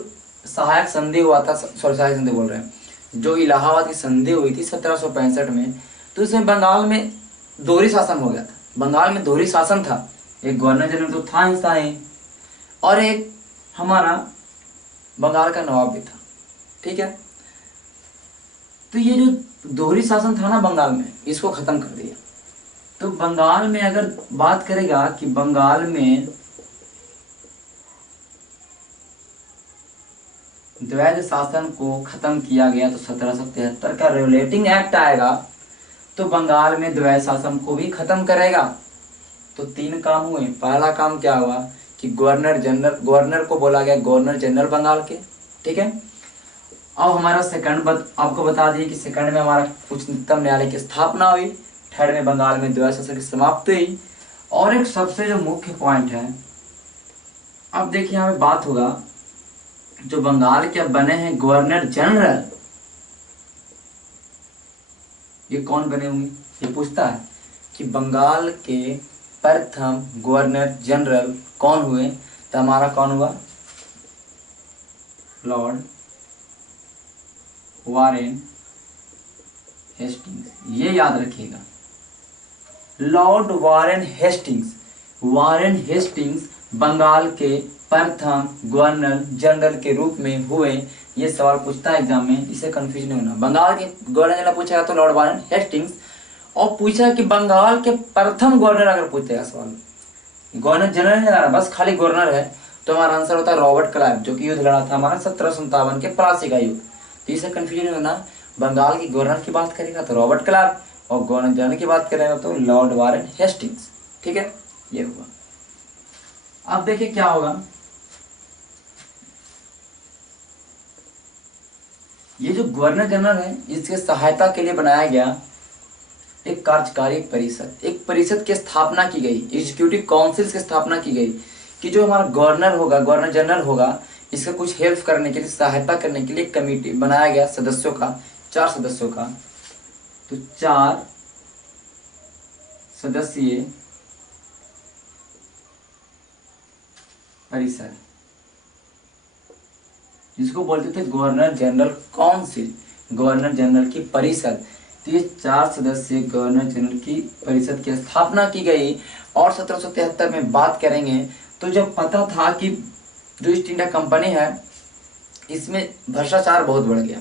सहायक संधि हुआ था, सॉरी सहायक संधि बोल रहे हैं, जो इलाहाबाद की संधि हुई थी 1765 में, तो इसमें बंगाल में दोहरी शासन हो गया था। बंगाल में दोहरी शासन था, एक गवर्नर जनरल तो था हिस्सा ही, और एक हमारा बंगाल का नवाब भी था, ठीक है। तो ये जो दोहरी शासन था ना बंगाल में, इसको खत्म कर दिया। तो बंगाल में अगर बात करेगा कि बंगाल में द्वैध शासन को खत्म किया गया, तो 1773 का रेगुलेटिंग एक्ट आएगा तो बंगाल में द्वैध शासन को भी खत्म करेगा। तो 3 काम हुए। पहला काम क्या हुआ कि गवर्नर को बोला गया गवर्नर जनरल बंगाल के, ठीक है। अब हमारा सेकंड आपको बता दिए कि सेकंड में हमारा उच्चतम न्यायालय की स्थापना हुई, थर्ड में बंगाल में द्वैध शासन की समाप्ति हुई। और एक सबसे जो मुख्य पॉइंट है, अब देखिए यहाँ पे बात होगा, जो बंगाल के बने हैं गवर्नर जनरल, ये कौन बने होंगे, ये पूछता है कि बंगाल के प्रथम गवर्नर जनरल कौन हुए। तो हमारा कौन हुआ, लॉर्ड वारेन हेस्टिंग्स, ये याद रखिएगा, Lord Warren Hastings. Warren Hastings Bengal के प्रथम गवर्नर जनरल के रूप में हुए। ये सवाल पूछता है एग्जाम में, इसे कंफ्यूज नहीं होना। बंगाल के गवर्नर जनरल पूछेगा तो लॉर्ड वारेन हेस्टिंग्स, और पूछा कि बंगाल के प्रथम गवर्नर अगर पूछेगा सवाल, गवर्नर जनरल नहीं लगा, बस खाली गवर्नर है, तो हमारा आंसर होता है रॉबर्ट क्लाइव, जो कि युद्ध लड़ा था हमारा 1757 के प्लासी का युद्ध। तो इसे कंफ्यूजन नहीं होना, बंगाल की गवर्नर की बात करेगा तो रॉबर्ट क्लाइव, और गवर्नर जनरल की बात करेगा तो लॉर्ड वारेन हेस्टिंग्स, ठीक है। ये हुआ। अब देखिए क्या होगा, ये जो गवर्नर जनरल है इसके सहायता के लिए बनाया गया एक कार्यकारी परिषद, एक परिषद की स्थापना की गई, एग्जीक्यूटिव काउंसिल की स्थापना की गई, कि जो हमारा गवर्नर होगा, गवर्नर जनरल होगा, इसका कुछ हेल्प करने के लिए, सहायता करने के लिए कमेटी बनाया गया सदस्यों का, 4 सदस्यों का। तो 4 सदस्यीय परिषद, जिसको बोलते थे governor general council, governor general की परिषद। तो ये 4 सदस्यीय गवर्नर जनरल की परिषद की स्थापना की गई। और 1773 में बात करेंगे तो जब पता था कि जो ईस्ट इंडिया कंपनी है इसमें भ्रष्टाचार बहुत बढ़ गया,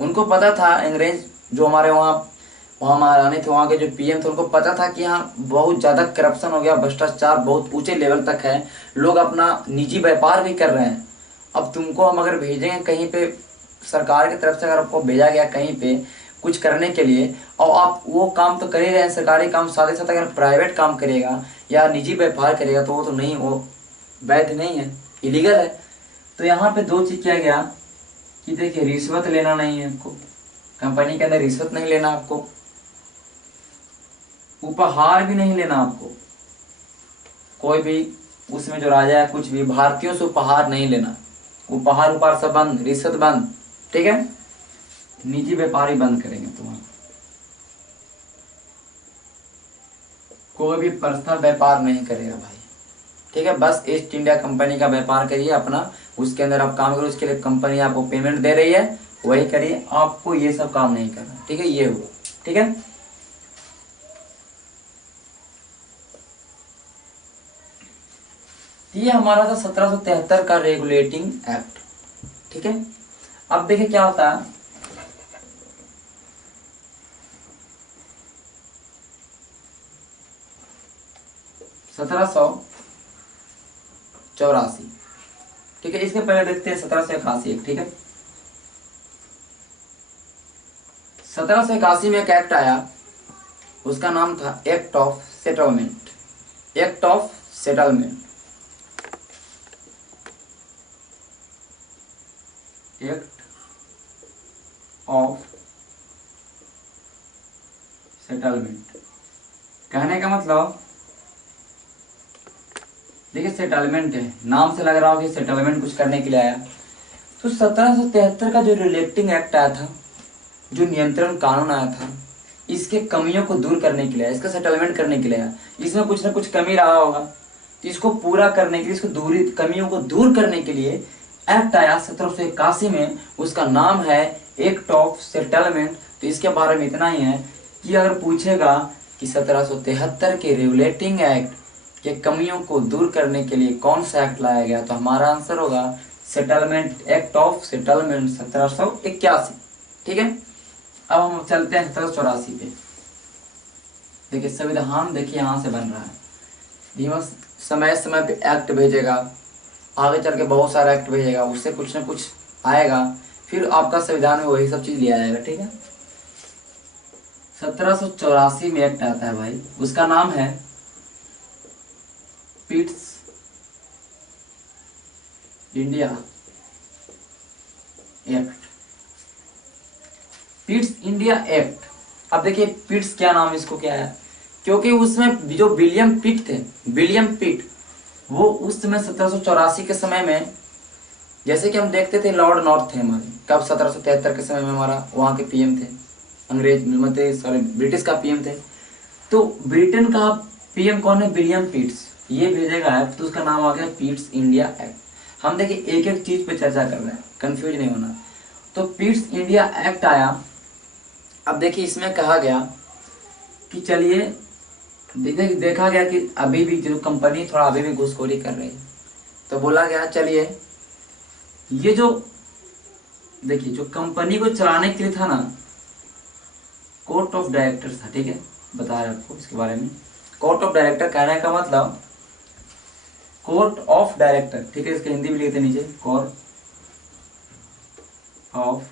उनको पता था, अंग्रेज जो हमारे वहाँ महारानी थे, वहाँ के जो पीएम थे, उनको पता था कि यहाँ बहुत ज़्यादा करप्शन हो गया, भ्रष्टाचार बहुत ऊंचे लेवल तक है, लोग अपना निजी व्यापार भी कर रहे हैं। अब तुमको हम अगर भेजेंगे कहीं पे, सरकार की तरफ से अगर आपको भेजा गया कहीं पे कुछ करने के लिए, और आप वो काम तो कर ही रहे हैं सरकारी काम, साथ ही साथ अगर प्राइवेट काम करेगा या निजी व्यापार करेगा तो वो तो नहीं, वो वैध नहीं है, इलीगल है। तो यहाँ पे 2 चीज़ किया गया कि देखिए रिश्वत लेना नहीं है आपको, कंपनी के अंदर रिश्वत नहीं लेना आपको, उपहार भी नहीं लेना आपको, कोई भी उसमें जो राजा है कुछ भी, भारतीयों से उपहार नहीं लेना, उपहार सब बंद, रिश्वत बंद, ठीक है। निजी व्यापारी बंद करेंगे तुम्हारा, कोई भी पर्सनल व्यापार नहीं करेगा भाई, ठीक है। बस ईस्ट इंडिया कंपनी का व्यापार करिए अपना, उसके अंदर आप काम करो, उसके लिए कंपनी आपको पेमेंट दे रही है, वही करिए, आपको ये सब काम नहीं करना, ठीक है। ये हुआ, ठीक है। ये हमारा था 1773 का रेगुलेटिंग एक्ट, ठीक है। अब देखिए क्या होता है, चौरासी, ठीक है। इसके पहले देखते हैं 1781, ठीक है। 1781 में एक एक्ट आया, उसका नाम था act of settlement, act of settlement, act of settlement. कहने का मतलब देखिए सेटलमेंट है, नाम से लग रहा हो कि सेटलमेंट कुछ करने के लिए आया। तो 1773 का जो रिलेटिंग एक्ट आया था, जो नियंत्रण कानून आया था, इसके कमियों को दूर करने के लिए, इसका सेटलमेंट करने के लिए आया। इसमें कुछ ना कुछ कमी रहा होगा, तो इसको पूरा करने के लिए, इसको दूरी कमियों को दूर करने के लिए एक्ट आया 1781 में। उसका नाम है एक्ट ऑफ सेटलमेंट। तो इसके बारे में इतना ही है कि अगर पूछेगा कि 1773 के रेगुलेटिंग एक्ट के कमियों को दूर करने के लिए कौन सा एक्ट लाया गया, तो हमारा आंसर होगा सेटलमेंट, एक्ट ऑफ सेटलमेंट 1781। ठीक है, अब हम चलते हैं 1784 पे। देखिए संविधान देखिए यहाँ से बन रहा है, धीमा समय समय पे एक्ट भेजेगा, आगे चल के बहुत सारा एक्ट भेजेगा, उससे कुछ ना कुछ आएगा, फिर आपका संविधान में वही सब चीज लिया जाएगा। ठीक है, 1784 में एक्ट आता है भाई, उसका नाम है Pitt's India act. Pitt's India act. अब देखिए पिट्स क्या नाम, इसको क्या है, क्योंकि उसमें जो विलियम पिट थे, विलियम पिट, वो उस समय 1784 के समय में, जैसे कि हम देखते थे लॉर्ड नॉर्थ थे हमारे, कब 1773 के समय में हमारा वहाँ के पीएम थे, अंग्रेज मतलब सॉरी ब्रिटिश का पीएम थे। तो ब्रिटेन का पीएम कौन है, विलियम पिट्स, ये भेजेगा एक्ट, तो उसका नाम आ गया पिट्स इंडिया एक्ट। हम देखिए एक एक चीज पे चर्चा कर रहे हैं, कंफ्यूज नहीं होना। तो पिट्स इंडिया एक्ट आया। अब देखिए इसमें कहा गया कि चलिए देखा गया कि अभी भी जो कंपनी थोड़ा अभी भी घूसखोरी कर रही है, तो बोला गया चलिए ये जो देखिए जो कंपनी को चलाने के लिए था ना, कोर्ट ऑफ डायरेक्टर्स था। ठीक है, बता रहे आपको इसके बारे में। कोर्ट ऑफ डायरेक्टर कहने का मतलब कोर्ट ऑफ डायरेक्टर, ठीक है, इसके हिंदी भी लिखते नीचे, कोर्ट ऑफ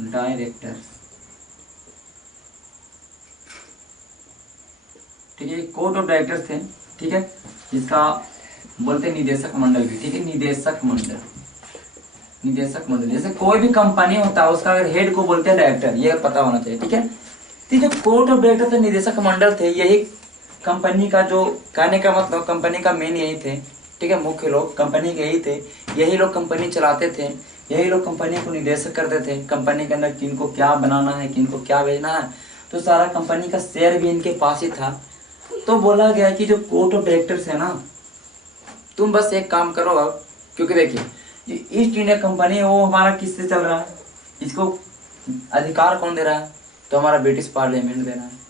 डायरेक्टर। ठीक है, कोर्ट ऑफ डायरेक्टर्स थे। ठीक है, इसका बोलते हैं निदेशक मंडल भी। ठीक है, निदेशक मंडल, निदेशक मंडल, जैसे कोई भी कंपनी होता है उसका अगर हेड को बोलते हैं डायरेक्टर, ये पता होना चाहिए। ठीक है, तो जो कोर्ट ऑफ डायरेक्टर थे, निदेशक मंडल थे, यही कंपनी का जो कहने का मतलब कंपनी का मेन यही थे। ठीक है, मुख्य लोग कंपनी के यही थे, यही लोग कंपनी चलाते थे, यही लोग कंपनी को निदेशक करते थे, कंपनी के अंदर किनको क्या बनाना है, किनको क्या भेजना है, तो सारा कंपनी का शेयर भी इनके पास ही था। तो बोला गया कि जो कोर्ट ऑफ डायरेक्टर्स है ना, तुम बस एक काम करो अब, क्योंकि देखिए ये ईस्ट इंडिया कंपनी है, वो हमारा किससे चल रहा है, इसको अधिकार कौन दे रहा है, तो हमारा ब्रिटिश पार्लियामेंट दे रहा है।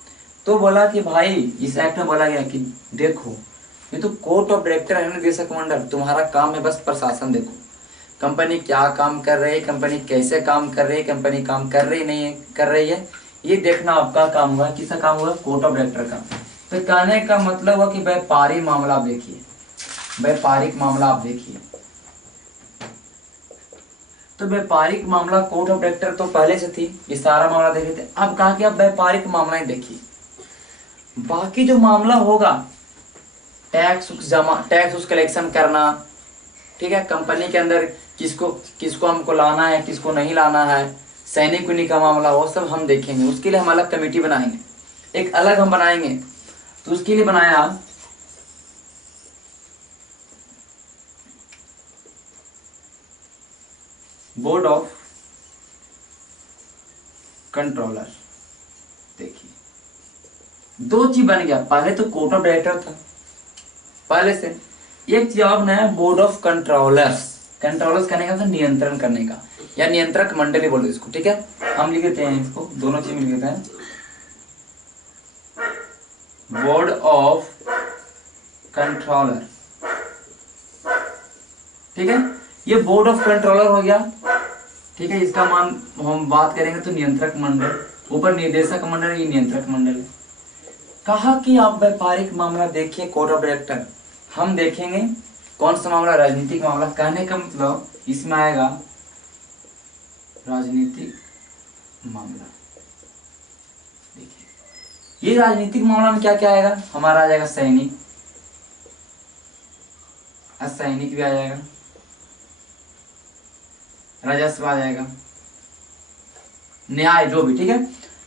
तो बोला कि भाई इस एक्ट में बोला गया कि देखो ये तो कोर्ट ऑफ डायरेक्टर है, निदेशक मंडल, तुम्हारा काम है बस प्रशासन देखो, कंपनी क्या काम कर रही है, कंपनी कैसे काम कर रही है, कंपनी काम कर रही नहीं है, कर रही है, ये देखना आपका काम हुआ। किसका काम हुआ, कोर्ट ऑफ डायरेक्टर का। तो कहने का मतलब हुआ कि व्यापारी मामला आप देखिए, व्यापारिक मामला आप देखिए, तो व्यापारिक मामला कोर्ट ऑफ डायरेक्टर तो पहले से थी, ये सारा मामला देखे थे। अब कहा कि आप व्यापारिक मामला ही देखिए, बाकी जो मामला होगा टैक्स जमा, टैक्स उस कलेक्शन करना, ठीक है, कंपनी के अंदर किसको किसको हमको लाना है, किसको नहीं लाना है, सैनिक उन्हीं का मामला, वो सब हम देखेंगे। उसके लिए हम अलग कमेटी बनाएंगे, एक अलग हम बनाएंगे। तो उसके लिए बनाया बोर्ड ऑफ कंट्रोलर। देखिए दो चीज बन गया, पहले तो कोर्ट ऑफ डायरेक्टर था पहले से, एक चीज और नया बोर्ड ऑफ कंट्रोलर्स। कंट्रोलर्स करने का था नियंत्रण करने का, या नियंत्रक मंडली बोलते इसको। ठीक है, हम लिख देते हैं इसको, दोनों चीज में लिख देते हैं, बोर्ड ऑफ कंट्रोलर। ठीक है, ये बोर्ड ऑफ कंट्रोलर हो गया। ठीक है, इसका मान हम बात करेंगे तो नियंत्रक मंडल, ऊपर निर्देशक मंडल, ये नियंत्रक मंडल है। कहा कि आप व्यापारिक मामला देखिए कोर्ट ऑफ डायरेक्टर, हम देखेंगे कौन सा मामला, राजनीतिक मामला। कहने का मतलब इसमें आएगा राजनीतिक मामला। देखिए ये राजनीतिक मामला में क्या क्या आएगा, हमारा आ जाएगा सैनिक, असैनिक भी आ जाएगा, राजस्व आ जाएगा, न्याय जो भी। ठीक है,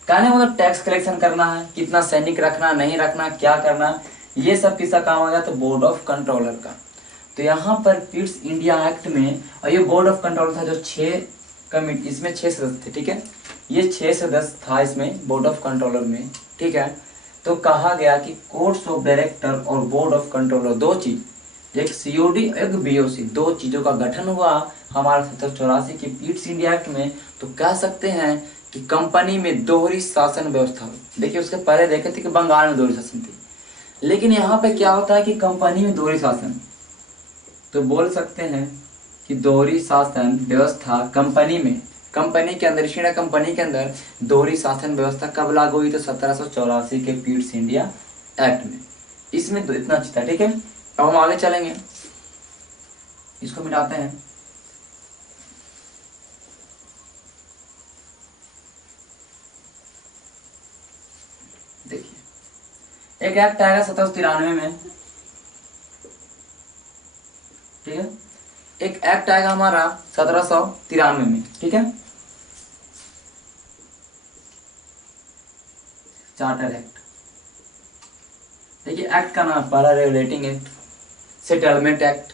कहने मतलब टैक्स कलेक्शन करना है, कितना सैनिक रखना नहीं रखना, क्या करना, ये सब किसका काम आ गया, तो बोर्ड ऑफ कंट्रोलर का। तो यहाँ पर पिट्स इंडिया एक्ट में, और ये बोर्ड ऑफ कंट्रोल था जो 6 कमिटी, इसमें 6 सदस्य थे, ठीक है, ये 6 सदस्य था इसमें बोर्ड ऑफ कंट्रोलर में, ठीक है। तो कहा गया कि कोर्ट्स ऑफ डायरेक्टर और बोर्ड ऑफ कंट्रोलर दो चीज, एक सीओडी एक बीओसी, दो चीजों का गठन हुआ हमारा 1784 की पिट्स इंडिया एक्ट में। तो कह सकते हैं कि कंपनी में दोहरी शासन व्यवस्था हुई। देखिए उसके पहले देखे थे कि बंगाल में दोहरी शासन थी, लेकिन यहाँ पे क्या होता है कि कंपनी में दोहरी शासन, तो बोल सकते हैं कि दोहरी शासन व्यवस्था कंपनी में, कंपनी के अंदर, ईस्ट इंडिया कंपनी के अंदर दोहरी शासन व्यवस्था कब लागू हुई, तो 1784 के पिट्स इंडिया एक्ट में। इसमें तो इतना अच्छा था, ठीक है। अब हम आगे चलेंगे, इसको मिटाते हैं। देखिए एक एक्ट आएगा 1793 में, ठीक है, एक एक्ट आएगा हमारा 1793 में, ठीक है, चार्टर एक्ट। देखिए एक्ट का नाम पहला regulating act, settlement act,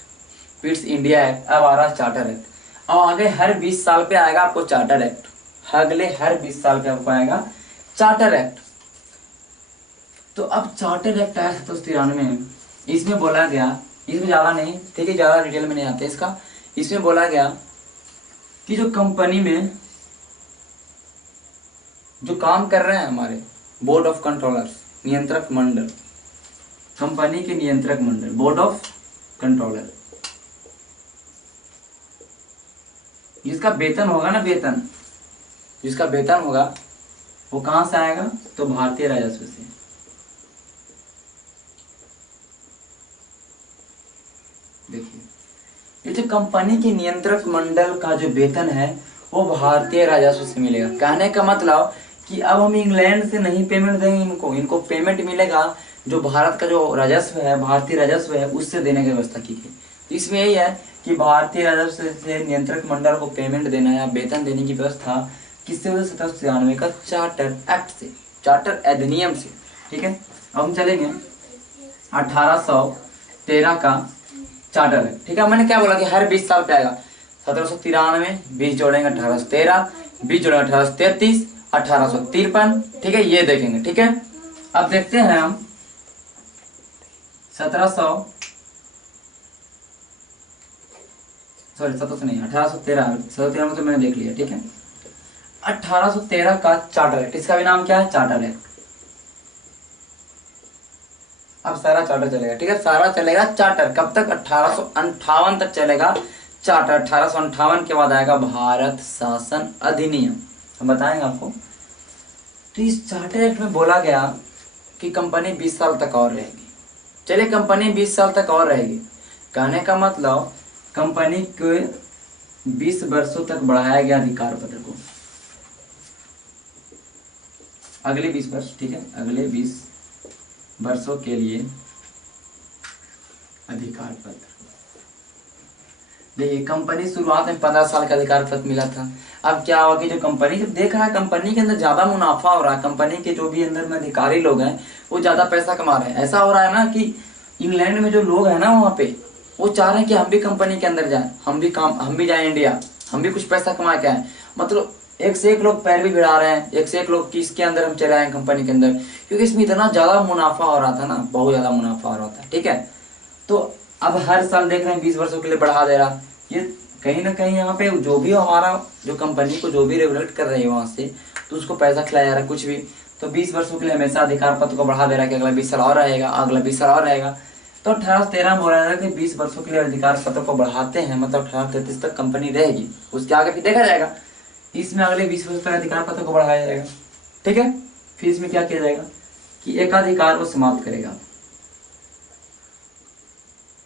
Pitt's India act, अब आ रहा है चार्टर एक्ट। और आगे हर 20 साल पे आएगा आपको चार्टर एक्ट, अगले हर 20 साल पे आपको आएगा चार्टर एक्ट। तो अब चार्टर एक्ट आया 1793 में, इसमें बोला गया, इसमें ज़्यादा नहीं, ठीक है, ज़्यादा डिटेल में नहीं आते इसका, इसमें बोला गया कि जो कंपनी में जो काम कर रहे हैं हमारे बोर्ड ऑफ कंट्रोलर्स, नियंत्रक मंडल, कंपनी के नियंत्रक मंडल, बोर्ड ऑफ कंट्रोलर, जिसका वेतन होगा ना, वेतन जिसका वेतन होगा वो कहाँ से आएगा, तो भारतीय राजस्व से। देखिए ये जो कंपनी के नियंत्रक मंडल का जो वेतन है वो भारतीय राजस्व से मिलेगा। कहने का मतलब कि अब हम इंग्लैंड से नहीं पेमेंट देंगे इनको, इनको पेमेंट मिलेगा जो भारत का जो राजस्व है, भारतीय राजस्व है, उससे देने की व्यवस्था की गई। तो इसमें यही है कि भारतीय राजस्व से नियंत्रक मंडल को पेमेंट देना या वेतन देने की व्यवस्था किससे हुई, 1793 का चार्टर एक्ट से, चार्टर अधिनियम से, ठीक है। अब हम चलेंगे 1813 का चार्टर है, ठीक है। मैंने क्या बोला कि हर 20 साल पे आएगा, 1793, 20 जोड़ेंगे 1813, 20 जोड़ेंगे 1833, 1853, ठीक है, ये देखेंगे, ठीक है। अब देखते हैं हम 1700 नहीं, 1813, 1713 में तो मैंने देख लिया, ठीक है। 1813 का चार्टर एक्ट, इसका भी नाम क्या है, चार्टर एक्ट। अब सारा चार्टर चलेगा, ठीक है, सारा चलेगा चार्टर, कब तक, 1858 तक चलेगा चार्टर। 1858 के बाद आएगा भारत शासन अधिनियम, हम बताएंगे आपको। तो इस चार्टर एक्ट में बोला गया कि कंपनी 20 साल तक और रहेगी। चलिए कंपनी 20 साल तक और रहेगी, कहने का मतलब कंपनी के 20 वर्षों तक बढ़ाया गया अधिकार पत्र को, अगले 20 वर्ष, ठीक है, अगले 20 वर्षों के लिए अधिकार पत्र। देखिए कंपनी शुरुआत में 15 साल का अधिकार पत्र मिला था। अब क्या हुआ कि जो कंपनी जब देख रहा है कंपनी के अंदर ज्यादा मुनाफा हो रहा है, कंपनी के जो भी अंदर में अधिकारी लोग हैं वो ज्यादा पैसा कमा रहे हैं। ऐसा हो रहा है ना कि इंग्लैंड में जो लोग हैं ना वहाँ पे वो चाह रहे हैं कि हम भी कंपनी के अंदर जाएं, हम भी जाएं इंडिया, हम भी कुछ पैसा कमा के आए। मतलब एक से एक लोग पैर भी भिड़ा रहे हैं, एक से एक लोग कि इसके अंदर हम चले आए कंपनी के अंदर, क्योंकि इसमें इतना ज्यादा मुनाफा हो रहा था ना, बहुत ज्यादा मुनाफा हो रहा था, ठीक है। तो अब हर साल देख रहे हैं 20 वर्षों के लिए बढ़ा दे रहा। ये कहीं ना कहीं यहाँ पे जो भी हमारा जो कंपनी को जो भी रेगुलेट कर रही है वहां से, तो उसको पैसा खिलाया जा रहा है कुछ भी, तो 20 वर्षों के लिए हमेशा अधिकार पत्र को बढ़ा दे रहा है कि अगला 20 साल और रहेगा, अगला 20 साल और रहेगा। तो 1813 में बोला जा रहा है कि 20 वर्षों के लिए अधिकार पत्र को बढ़ाते हैं, मतलब 1833 तक कंपनी रहेगी, उसके आगे फिर देखा जाएगा। इसमें अगले 20 वर्ष तक अधिकार पत्र को बढ़ाया जाएगा, ठीक है। फिर इसमें क्या किया जाएगा कि एकाधिकार को समाप्त करेगा।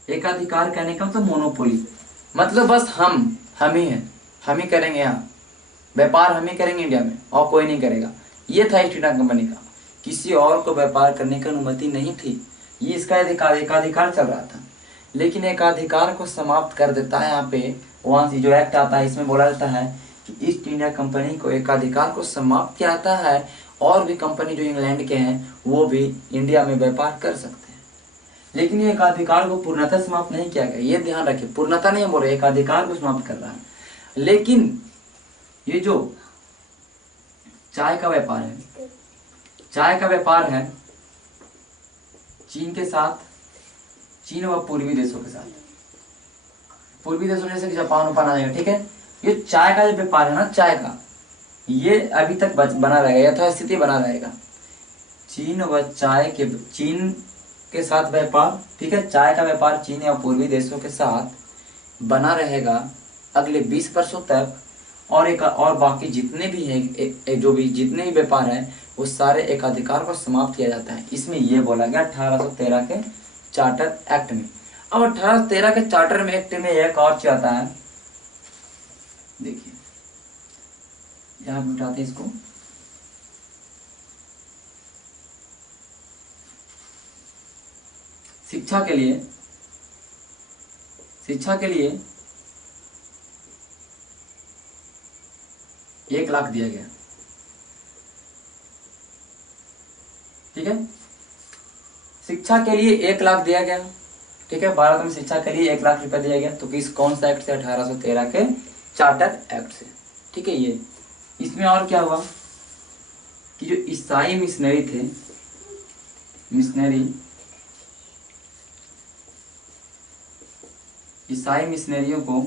एकाधिकार कहने का मतलब मोनोपोली, मतलब बस हम ही हैं, हम ही करेंगे, यहाँ व्यापार हम ही करेंगे इंडिया में और कोई नहीं करेगा। ये था ईस्ट इंडिया कंपनी का, किसी और को व्यापार करने की अनुमति नहीं थी, ये इसका एकाधिकार चल रहा था। लेकिन एकाधिकार को समाप्त कर देता है यहाँ पे, वहां से जो एक्ट आता है इसमें बोला जाता है कि ईस्ट इंडिया कंपनी को एकाधिकार को समाप्त किया जाता है और भी कंपनी जो इंग्लैंड के हैं वो भी इंडिया में व्यापार कर सकते हैं। लेकिन ये एकाधिकार को पूर्णतः समाप्त नहीं किया गया, ये ध्यान रखिए, पूर्णतः नहीं बोल रहे, एकाधिकार को समाप्त कर रहा है। लेकिन ये जो चाय का व्यापार है, चाय का व्यापार है चीन के साथ, चीन व पूर्वी देशों के साथ, पूर्वी देशों जैसे कि जापान उपान आ जाएगा, ठीक है। ये चाय का जो व्यापार है ना, चाय का, ये अभी तक बना रहेगा, यथास्थिति बना रहेगा। चीन व चाय के, चीन के साथ व्यापार, ठीक है, चाय का व्यापार चीन या पूर्वी देशों के साथ बना रहेगा अगले 20 वर्षों तक। और बाकी जितने भी हैं, जो भी जितने भी व्यापार हैं वो सारे एकाधिकार को समाप्त किया जाता है। इसमें यह बोला गया 1813 के चार्टर एक्ट में। अब 1813 के चार्टर में एक्ट में एक और चीज आता है, देखिए यहाँ पे उठाते हैं इसको, शिक्षा के लिए 1 लाख दिया गया, ठीक है, शिक्षा के लिए 1 लाख दिया गया, ठीक है, भारत में शिक्षा के लिए 1 लाख रुपया दिया गया। तो किस कौन सा एक्ट से? 1813 के चार्टर एक्ट से, ठीक है। ये इसमें और क्या हुआ कि जो ईसाई मिशनरी थे, ईसाई मिशनरियों को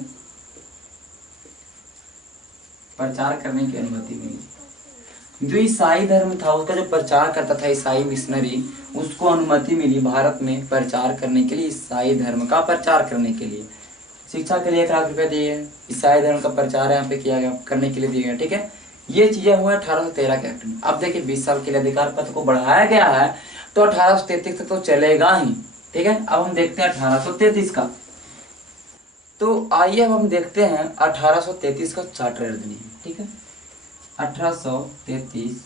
प्रचार करने की अनुमति मिली। जो ईसाई धर्म था उसका जो प्रचार करता था ईसाई मिशनरी, उसको अनुमति मिली भारत में प्रचार करने के लिए, ईसाई धर्म का प्रचार करने के लिए। शिक्षा के लिए 1 लाख रुपए दिए, ईसाई धर्म का प्रचार यहाँ पे किया गया, करने के लिए दिए गए, ठीक है। ये चीजें हुआ 1813 के एक्ट में। अब देखिए 20 साल के लिए अधिकार पत्र को बढ़ाया गया है, तो 1833 तक तो चलेगा ही, ठीक है। अब हम देखते हैं 1833 का, तो आइए अब हम देखते हैं 1833 का चार्टर अधिनियम, ठीक है। 1833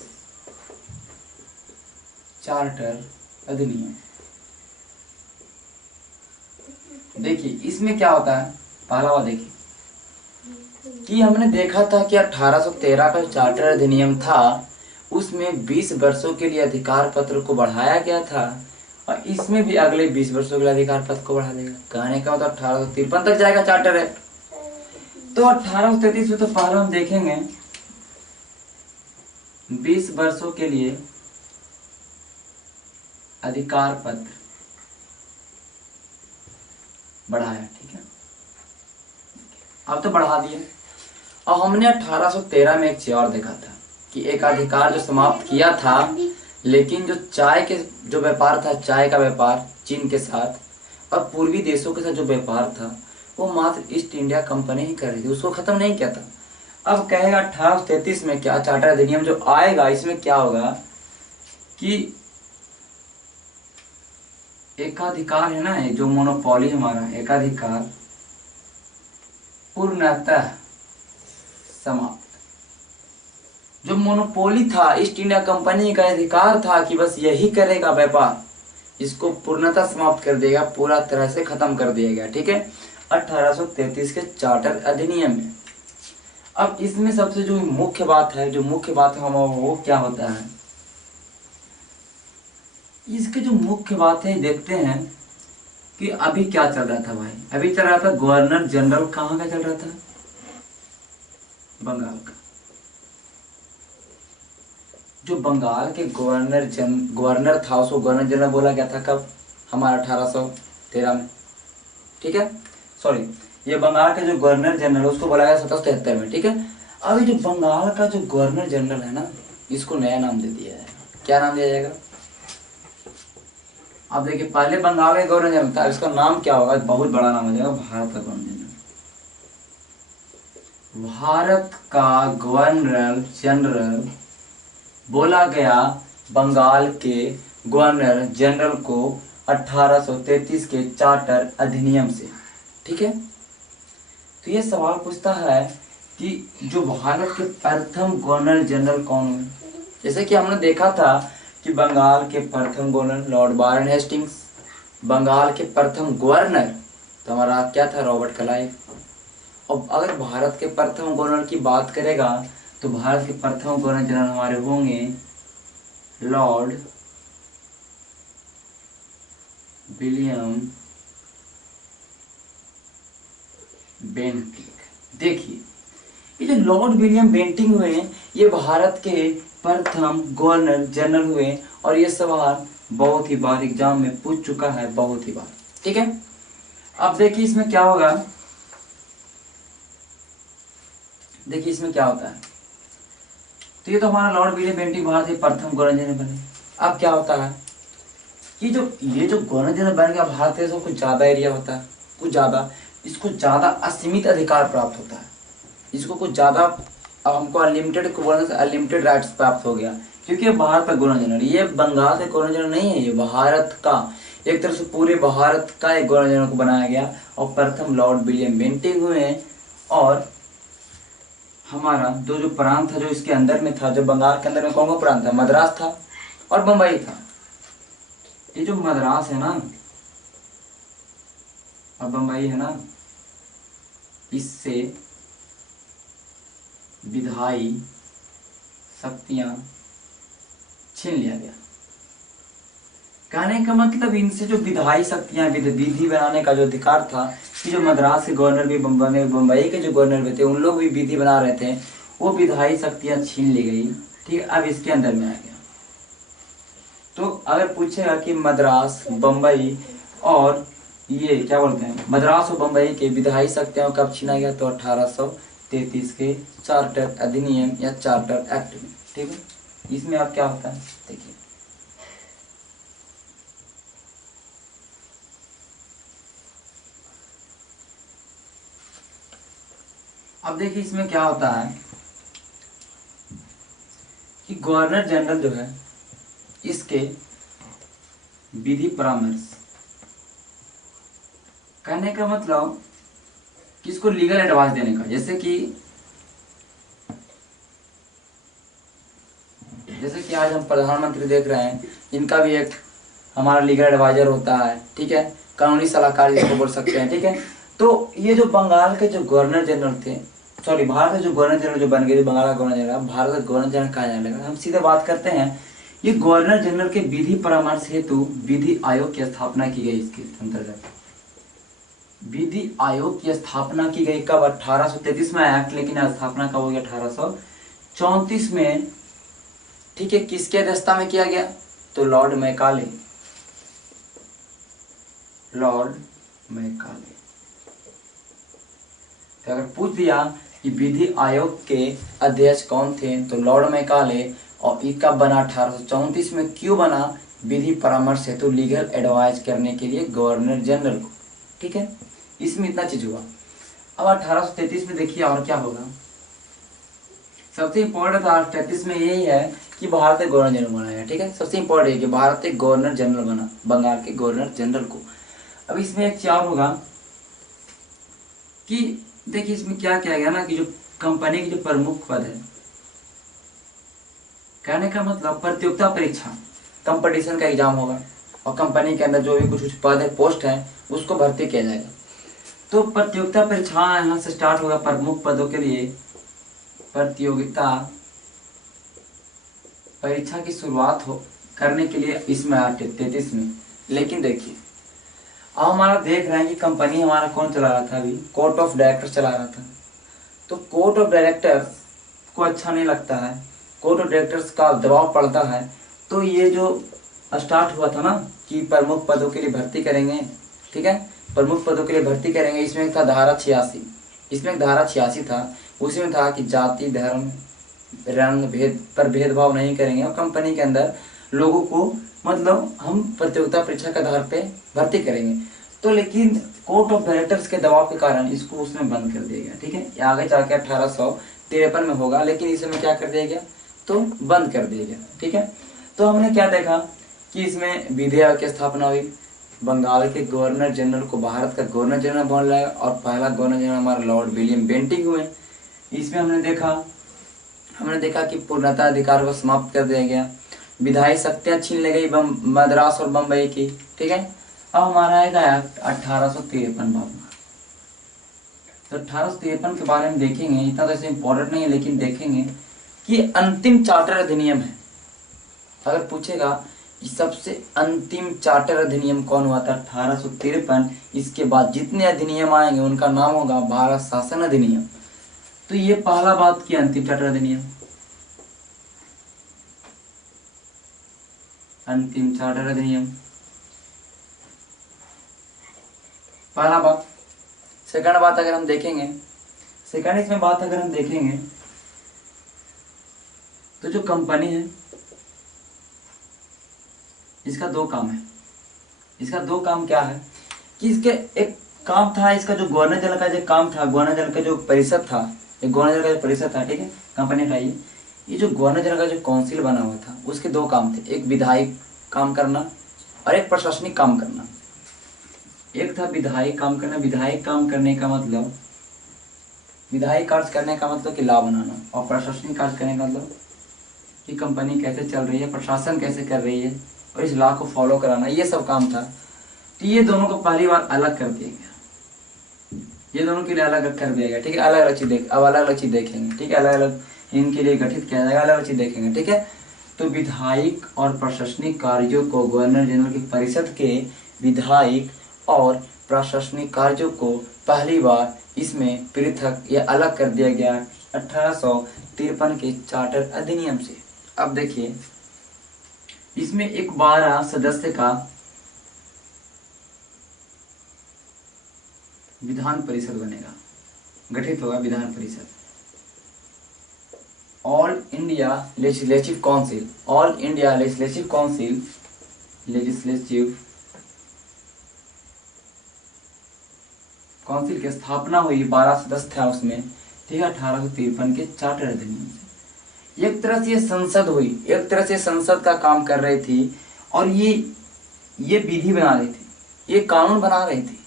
चार्टर अधिनियम, देखिए इसमें क्या होता है। पहला वाला देखिए कि हमने देखा था कि 1813 का चार्टर अधिनियम था, उसमें 20 वर्षों के लिए अधिकार पत्र को बढ़ाया गया था, और इसमें भी अगले 20 वर्षों के लिए अधिकार पत्र को बढ़ा देगा। कहने का मतलब 1853 तक जाएगा चार्टर है। तो 1833 में तो पहला हम देखेंगे 20 वर्षों के लिए अधिकार पत्र बढ़ाया, ठीक है। अब तो बढ़ा दिए। और हमने 1813 में एक चीज और देखा था कि एक अधिकार जो समाप्त किया था, लेकिन जो चाय के जो व्यापार था, चाय का व्यापार चीन के साथ और पूर्वी देशों के साथ जो व्यापार था, वो मात्र ईस्ट इंडिया कंपनी ही कर रही थी, उसको खत्म नहीं किया था। अब कहेगा 1833 में क्या चार्टर अधिनियम जो आएगा, इसमें क्या होगा कि एकाधिकार है ना, जो मोनोपोली हमारा एकाधिकार पूर्णतः समाप्त। जो मोनोपोली था, ईस्ट इंडिया कंपनी का अधिकार था कि बस यही करेगा व्यापार, इसको पूर्णतः समाप्त कर देगा, पूरा तरह से खत्म कर दिया गया, ठीक है, 1833 के चार्टर अधिनियम में। अब इसमें सबसे जो मुख्य बात है, वो क्या होता है, इसके जो मुख्य बात है देखते हैं कि अभी क्या चल रहा था भाई। अभी चल रहा था गवर्नर जनरल, कहाँ का चल रहा था? बंगाल का। जो बंगाल के गवर्नर था, उसको गवर्नर जनरल बोला गया था कब? हमारा 1813 में, ठीक है। सॉरी, ये बंगाल के जो गवर्नर जनरल उसको बोला गया 1773 में, ठीक है। अभी जो बंगाल का जो गवर्नर जनरल है ना, इसको नया नाम दे दिया है। क्या नाम दिया जाएगा? अब देखिए, पहले बंगाल के गवर्नर जनरल था, इसका नाम क्या होगा? बहुत बड़ा नाम हो जाएगा, भारत का गवर्नर जनरल। भारत का गवर्नर जनरल बोला गया बंगाल के गवर्नर जनरल को 1833 के चार्टर अधिनियम से, ठीक है। तो ये सवाल पूछता है कि जो भारत के प्रथम गवर्नर जनरल कौन हुए? जैसे कि हमने देखा था कि बंगाल के प्रथम गवर्नर लॉर्ड बारन हेस्टिंग्स, बंगाल के प्रथम गवर्नर तो हमारा क्या था? Robert Clive. और अगर भारत के प्रथम गवर्नर की बात करेगा तो भारत के प्रथम गवर्नर जनरल हमारे होंगे लॉर्ड विलियम बेंटिंग। देखिए ये जो लॉर्ड विलियम बेंटिंग हुए ये भारत के प्रथम गवर्नर जनरल हुए और ये सवाल बहुत ही बार एग्जाम में पूछ चुका है, बहुत ही बार। ठीक है, अब देखिए इसमें क्या होगा, देखिए इसमें क्या होता है। तो ये तो हमारा लॉर्ड विलियम बेंटिंग भारत के प्रथम गवर्नर जनरल बने। अब क्या होता है कि ये जो गवर्नर जनरल बन गया भारत देश में, कुछ ज्यादा एरिया होता है, कुछ ज्यादा, इसको ज्यादा असीमित अधिकार प्राप्त होता है, इसको कुछ ज्यादा, अब हमको अनलिमिटेड गवर्नर से अनलिमिटेड राइट्स प्राप्त हो गया, क्योंकि ये भारत का गवर्नर जनरल, ये बंगाल का गवर्नर जनरल नहीं है, ये भारत का, एक तरह से पूरे भारत का एक गवर्नर जनरल को बनाया गया और प्रथम लॉर्ड विलियम बेंटिंग हुए हैं। और हमारा जो प्रांत था जो इसके अंदर में था, जो बंगाल के अंदर में कौन कौन प्रांत था, मद्रास था और बम्बई था। ये जो मद्रास है ना और बम्बई है ना, इससे विधायी शक्तियां छीन लिया गया। कहने का मतलब इनसे जो विधायी शक्तियां, विधि बनाने का जो अधिकार था, कि जो मद्रास के गवर्नर भी, बम्बई के जो गवर्नर भी थे उन लोग भी विधि बना रहे थे, वो विधायी शक्तियां छीन ली गई। ठीक है, अब इसके अंदर में आ गया। तो अगर पूछेगा कि मद्रास, बम्बई और ये क्या बोलते हैं, मद्रास और बम्बई के विधायी शक्तियां कब छीना गया, तो 1833 के चार्टर अधिनियम या चार्टर एक्ट में। ठीक है, इसमें अब क्या होता है देखिए, अब देखिए इसमें क्या होता है कि गवर्नर जनरल जो है इसके विधि परामर्श, कहने का मतलब कि इसको लीगल एडवाइस देने का, जैसे कि आज हम प्रधानमंत्री देख रहे हैं, इनका भी एक हमारा लीगल एडवाइजर होता है। ठीक है, कानूनी सलाहकार जिसको बोल सकते हैं। ठीक है, तो ये जो बंगाल के जो गवर्नर जनरल थे, सॉरी भारत के जो गवर्नर जनरल जो बन गए, जो बंगाल का गवर्नर जनरल, भारत का गवर्नर जनरल कहा जाने लगा। हम सीधे बात करते हैं, ये गवर्नर जनरल के विधि परामर्श हेतु विधि आयोग की स्थापना की गई। इसके अंतर्गत विधि आयोग की स्थापना की गई कब, 1833 में एक्ट, लेकिन स्थापना कब हो गया, 1834 में। ठीक है, किसके अध्यक्षता में किया गया, तो लॉर्ड मैकाले, लॉर्ड मैकाले। तो अगर पूछ दिया कि विधि आयोग के अध्यक्ष कौन थे, तो लॉर्ड मैकाले, और ये कब बना, 1834 में। क्यों बना, विधि परामर्श हेतु लीगल एडवाइस करने के लिए गवर्नर जनरल को। ठीक है, इसमें इतना चीज हुआ। अब 1833 में देखिए और क्या होगा, सबसे इम्पोर्टेंट 1833 में यही है कि भारत एक गवर्नर जनरल बनाया है। ठीक है, सबसे इम्पोर्टेंट है कि भारत एक गवर्नर जनरल बना, बंगाल के गवर्नर जनरल को। अब इसमें एक चार होगा कि देखिए इसमें क्या किया गया ना, कि जो कंपनी के जो प्रमुख पद है, कहने का मतलब प्रतियोगिता परीक्षा, कंपटीशन का एग्जाम होगा और कंपनी के अंदर जो भी कुछ पद है, पोस्ट है, उसको भर्ती किया जाएगा। तो प्रतियोगिता परीक्षा यहाँ से स्टार्ट होगा प्रमुख पदों के लिए। प्रतियोगिता परीक्षा की शुरुआत हो करने के लिए इसमें 1833 में। लेकिन देखिए अब हमारा देख रहे हैं कि कंपनी हमारा कौन चला रहा था, अभी कोर्ट ऑफ डायरेक्टर चला रहा था। तो कोर्ट ऑफ डायरेक्टर्स को अच्छा नहीं लगता है, कोर्ट ऑफ डायरेक्टर्स का दबाव पड़ता है। तो ये जो स्टार्ट हुआ था ना कि प्रमुख पदों के लिए भर्ती करेंगे, ठीक है, प्रमुख पदों के लिए भर्ती करेंगे, इसमें था धारा 86, इसमें एक धारा 86 था, उसमें था कि जाति, धर्म, रंग भेद पर भेदभाव नहीं करेंगे और कंपनी के अंदर लोगों को मतलब हम प्रतियोगिता परीक्षा के आधार पे भर्ती करेंगे। तो लेकिन कोर्ट ऑफ डायरेक्टर्स के दबाव के कारण इसको उसने बंद कर दिया गया। ठीक है, ये आगे जाके 1853 में होगा, लेकिन इसमें क्या कर दिया गया, तो बंद कर दिया गया। ठीक है, तो हमने क्या देखा कि इसमें विधि आयोग की स्थापना हुई, बंगाल के गवर्नर जनरल को भारत का गवर्नर जनरल बना है और पहला गवर्नर जनरल हमारा लॉर्ड विलियम बेंटिंग हुए। इसमें हमने देखा कि पूर्णतः अधिकार को समाप्त कर दिया गया, विधायी शक्तियां छीन ले गई मद्रास और बम्बई की। ठीक है, अब हमारा आएगा 1853 बाबू। तो 1853 के बारे में देखेंगे, इतना तो इम्पोर्टेंट नहीं है, लेकिन देखेंगे कि अंतिम चार्टर अधिनियम है, अगर पूछेगा कि सबसे अंतिम चार्टर अधिनियम कौन हुआ था 1853, इसके बाद जितने अधिनियम आएंगे उनका नाम होगा भारत शासन अधिनियम। तो ये पहला बात की अंतिम चार्टर अधिनियम, अंतिम चार्टर अधिनियम, पहला बात। सेकंड बात अगर हम देखेंगे, सेकंड इसमें बात अगर हम देखेंगे तो जो कंपनी है इसका दो काम है। इसका दो काम क्या है कि इसके एक काम था, इसका जो गवर्नर जनरल का जो काम था, गवर्नर जनरल का जो परिषद था, एक गवर्नर जनरल का जो परिषद था, ठीक है, कंपनी का ये जो गवर्नर जनरल का जो काउंसिल बना हुआ था उसके दो काम थे, एक विधायी काम करना और एक प्रशासनिक काम करना। एक था विधायी काम करना, विधायी काम करने का मतलब, विधायी कार्य करने का मतलब कि लॉ बनाना, और प्रशासनिक कार्य करने का मतलब कि कंपनी कैसे चल रही है, प्रशासन कैसे कर रही है और इस लॉ को फॉलो कराना, ये सब काम था। तो ये दोनों को पहली बार अलग कर दिया गया, ये दोनों के लिए अलग कर दिया गया, ठीक है। अलग अलग चीज अब अलग अलग चीज देखेंगे, ठीक है, अलग अलग इनके लिए गठित किया जाएगा, अलग अलग चीज देखेंगे, ठीक है। तो विधायिक और प्रशासनिक कार्यों को गवर्नर जनरल की परिषद के विधायिक और प्रशासनिक कार्यों को पहली बार इसमें पृथक या अलग कर दिया गया 1853 के चार्टर अधिनियम से। अब देखिए इसमें एक 12 सदस्य का विधान परिषद बनेगा, गठित होगा Vidhan Parishad. All India legislative council, all India legislative council, legislative council की स्थापना हुई, 12 सदस्य था उसमें, ठीक है, 1853 के चार्टर अधिनियम से। एक तरह से ये संसद हुई, एक तरह से संसद का काम कर रही थी और ये विधि बना रही थी, ये कानून बना रही थी।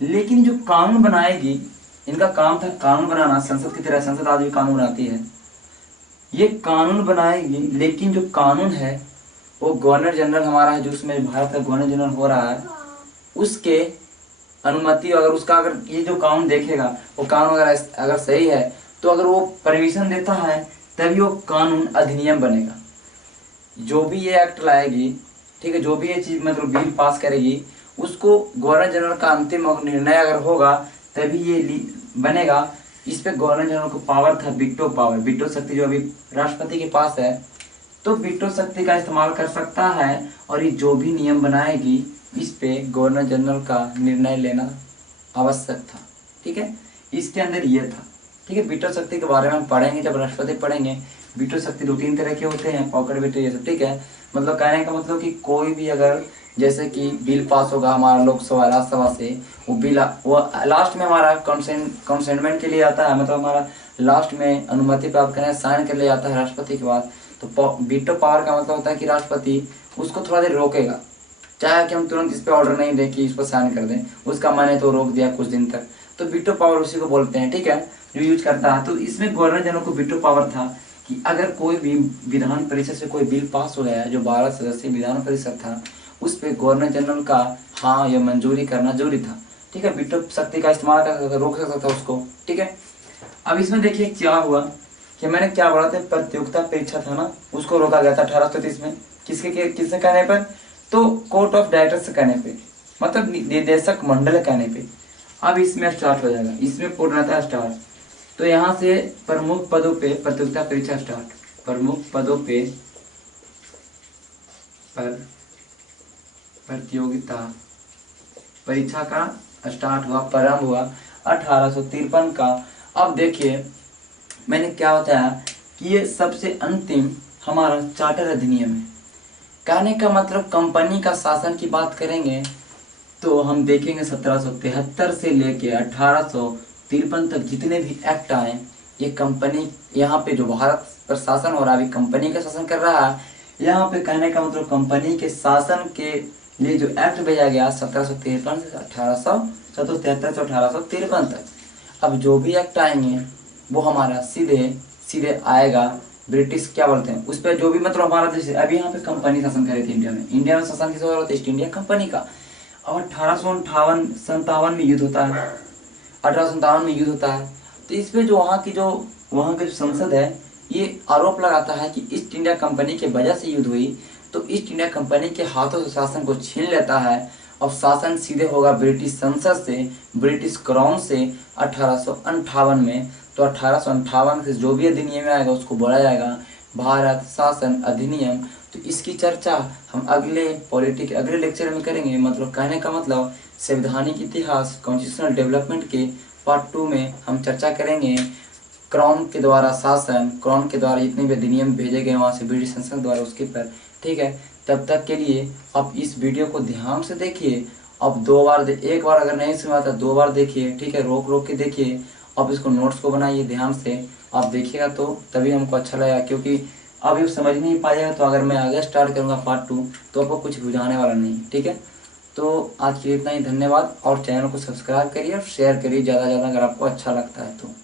लेकिन जो कानून बनाएगी, इनका काम था कानून बनाना, संसद की तरह संसद आज भी कानून बनाती है, ये कानून बनाएगी। लेकिन जो कानून है वो गवर्नर जनरल हमारा है, जो उसमें भारत का गवर्नर जनरल हो रहा है, उसके अनुमति, अगर उसका अगर ये जो कानून देखेगा वो कानून अगर सही है तो अगर वो परमिशन देता है तभी वो कानून अधिनियम बनेगा। जो भी ये एक्ट लाएगी, ठीक है, जो भी ये चीज मतलब बिल पास करेगी, उसको गवर्नर जनरल का अंतिम निर्णय अगर होगा तभी ये बनेगा। इस पे गवर्नर जनरल को पावर था, वीटो पावर, वीटो शक्ति जो अभी राष्ट्रपति के पास है, तो वीटो शक्ति का इस्तेमाल कर सकता है और ये जो भी नियम बनाएगी इस पे गवर्नर जनरल का निर्णय लेना आवश्यक था, ठीक है। इसके अंदर ये था, ठीक है। वीटो शक्ति के बारे में हम पढ़ेंगे जब राष्ट्रपति पढ़ेंगे। वीटो शक्ति 2-3 तरह के होते हैं, पॉकेट वीटो, ये सब, ठीक है। मतलब कहने का मतलब कि कोई भी अगर जैसे कि बिल पास होगा हमारा लोकसभा राज्यसभा से, वो बिल वो लास्ट में हमारा कंसेंटमेंट के लिए आता है, मतलब हमारा लास्ट में अनुमति प्राप्त करने साइन कर ले जाता है राष्ट्रपति के बाद। तो वीटो पावर का मतलब होता है कि राष्ट्रपति उसको थोड़ा देर रोकेगा, चाहे कि हम तुरंत इस पर ऑर्डर नहीं दें कि इस पर साइन कर दें, उसका माने तो रोक दिया कुछ दिन तक, तो वीटो पावर उसी को बोलते हैं, ठीक है, जो यूज करता है। तो इसमें गवर्नर जनरल को वीटो पावर था कि अगर कोई भी विधान परिषद से कोई बिल पास हो गया है, जो 12 सदस्यीय विधान परिषद था, उस पर गवर्नर जनरल का हाँ या मंजूरी करना जरूरी था, ठीक है। वीटो शक्ति का इस्तेमाल कर सकता था, रोक सकता था उसको, ठीक है। अब इसमें देखिए क्या हुआ कि मैंने क्या बोला था, प्रतियोगिता परीक्षा था ना, उसको रोका गया था 1830 में, किसके कहने पर, तो कोर्ट ऑफ डायरेक्टर्स कहने पे, मतलब निदेशक मंडल कहने पे। अब इसमें स्टार्ट हो जाएगा, इसमें पूर्णतः स्टार्ट, तो यहाँ से प्रमुख पदों पे प्रतियोगिता परीक्षा स्टार्ट, प्रमुख पदों पे प्रतियोगिता परीक्षा का स्टार्ट हुआ, प्रारंभ हुआ 1853 का। अब देखिए मैंने क्या बताया कि ये सबसे अंतिम हमारा चार्टर अधिनियम है। कहने का मतलब कंपनी का शासन की बात करेंगे तो हम देखेंगे 1773 से लेके 1853 तक जितने भी एक्ट आए, ये कंपनी, यहाँ पे जो भारत पर शासन हो रहा है अभी कंपनी का शासन कर रहा है। यहाँ पे कहने का मतलब कंपनी के शासन के लिए जो एक्ट भेजा गया 1773 से 1853 तक। अब जो भी एक्ट आएंगे वो हमारा सीधे आएगा ब्रिटिश, क्या बोलते हैं उस पर, जो भी मतलब हमारा देश अभी यहाँ पे कंपनी शासन कर रही थी इंडिया में शासन किस होता है, ईस्ट इंडिया कंपनी का। और 1857 में युद्ध होता है, 1857 में युद्ध होता है। तो इसमें जो वहाँ की जो संसद है ये आरोप लगाता है कि ईस्ट इंडिया कंपनी के वजह से युद्ध हुई, तो ईस्ट इंडिया कंपनी के हाथों से शासन को छीन लेता है। अब शासन सीधे होगा ब्रिटिश संसद से, ब्रिटिश क्राउन से 1858 में। तो 1858 से जो भी अधिनियम आएगा उसको बोला जाएगा भारत शासन अधिनियम। तो इसकी चर्चा हम अगले लेक्चर में करेंगे। मतलब कहने का मतलब संवैधानिक इतिहास कॉन्स्टिट्यूशनल डेवलपमेंट के पार्ट 2 में हम चर्चा करेंगे क्राउन के द्वारा शासन, क्राउन के द्वारा जितने भी अधिनियम भेजे गए वहाँ से ब्रिटिश संसद द्वारा उसके पर। ठीक है, तब तक के लिए आप इस वीडियो को ध्यान से देखिए। अब एक बार अगर नहीं सुना तो 2 बार देखिए। ठीक है, रोक रोक के देखिए। अब इसको नोट्स को बनाइए ध्यान से। आप देखिएगा तो तभी हमको अच्छा लगेगा, क्योंकि अभी समझ नहीं पाएगा तो अगर मैं आगे स्टार्ट करूँगा पार्ट 2 तो आपको कुछ बुझाने वाला नहीं। ठीक है, तो आज के लिए इतना ही। धन्यवाद। और चैनल को सब्सक्राइब करिए और शेयर करिए ज़्यादा से ज़्यादा अगर आपको अच्छा लगता है तो।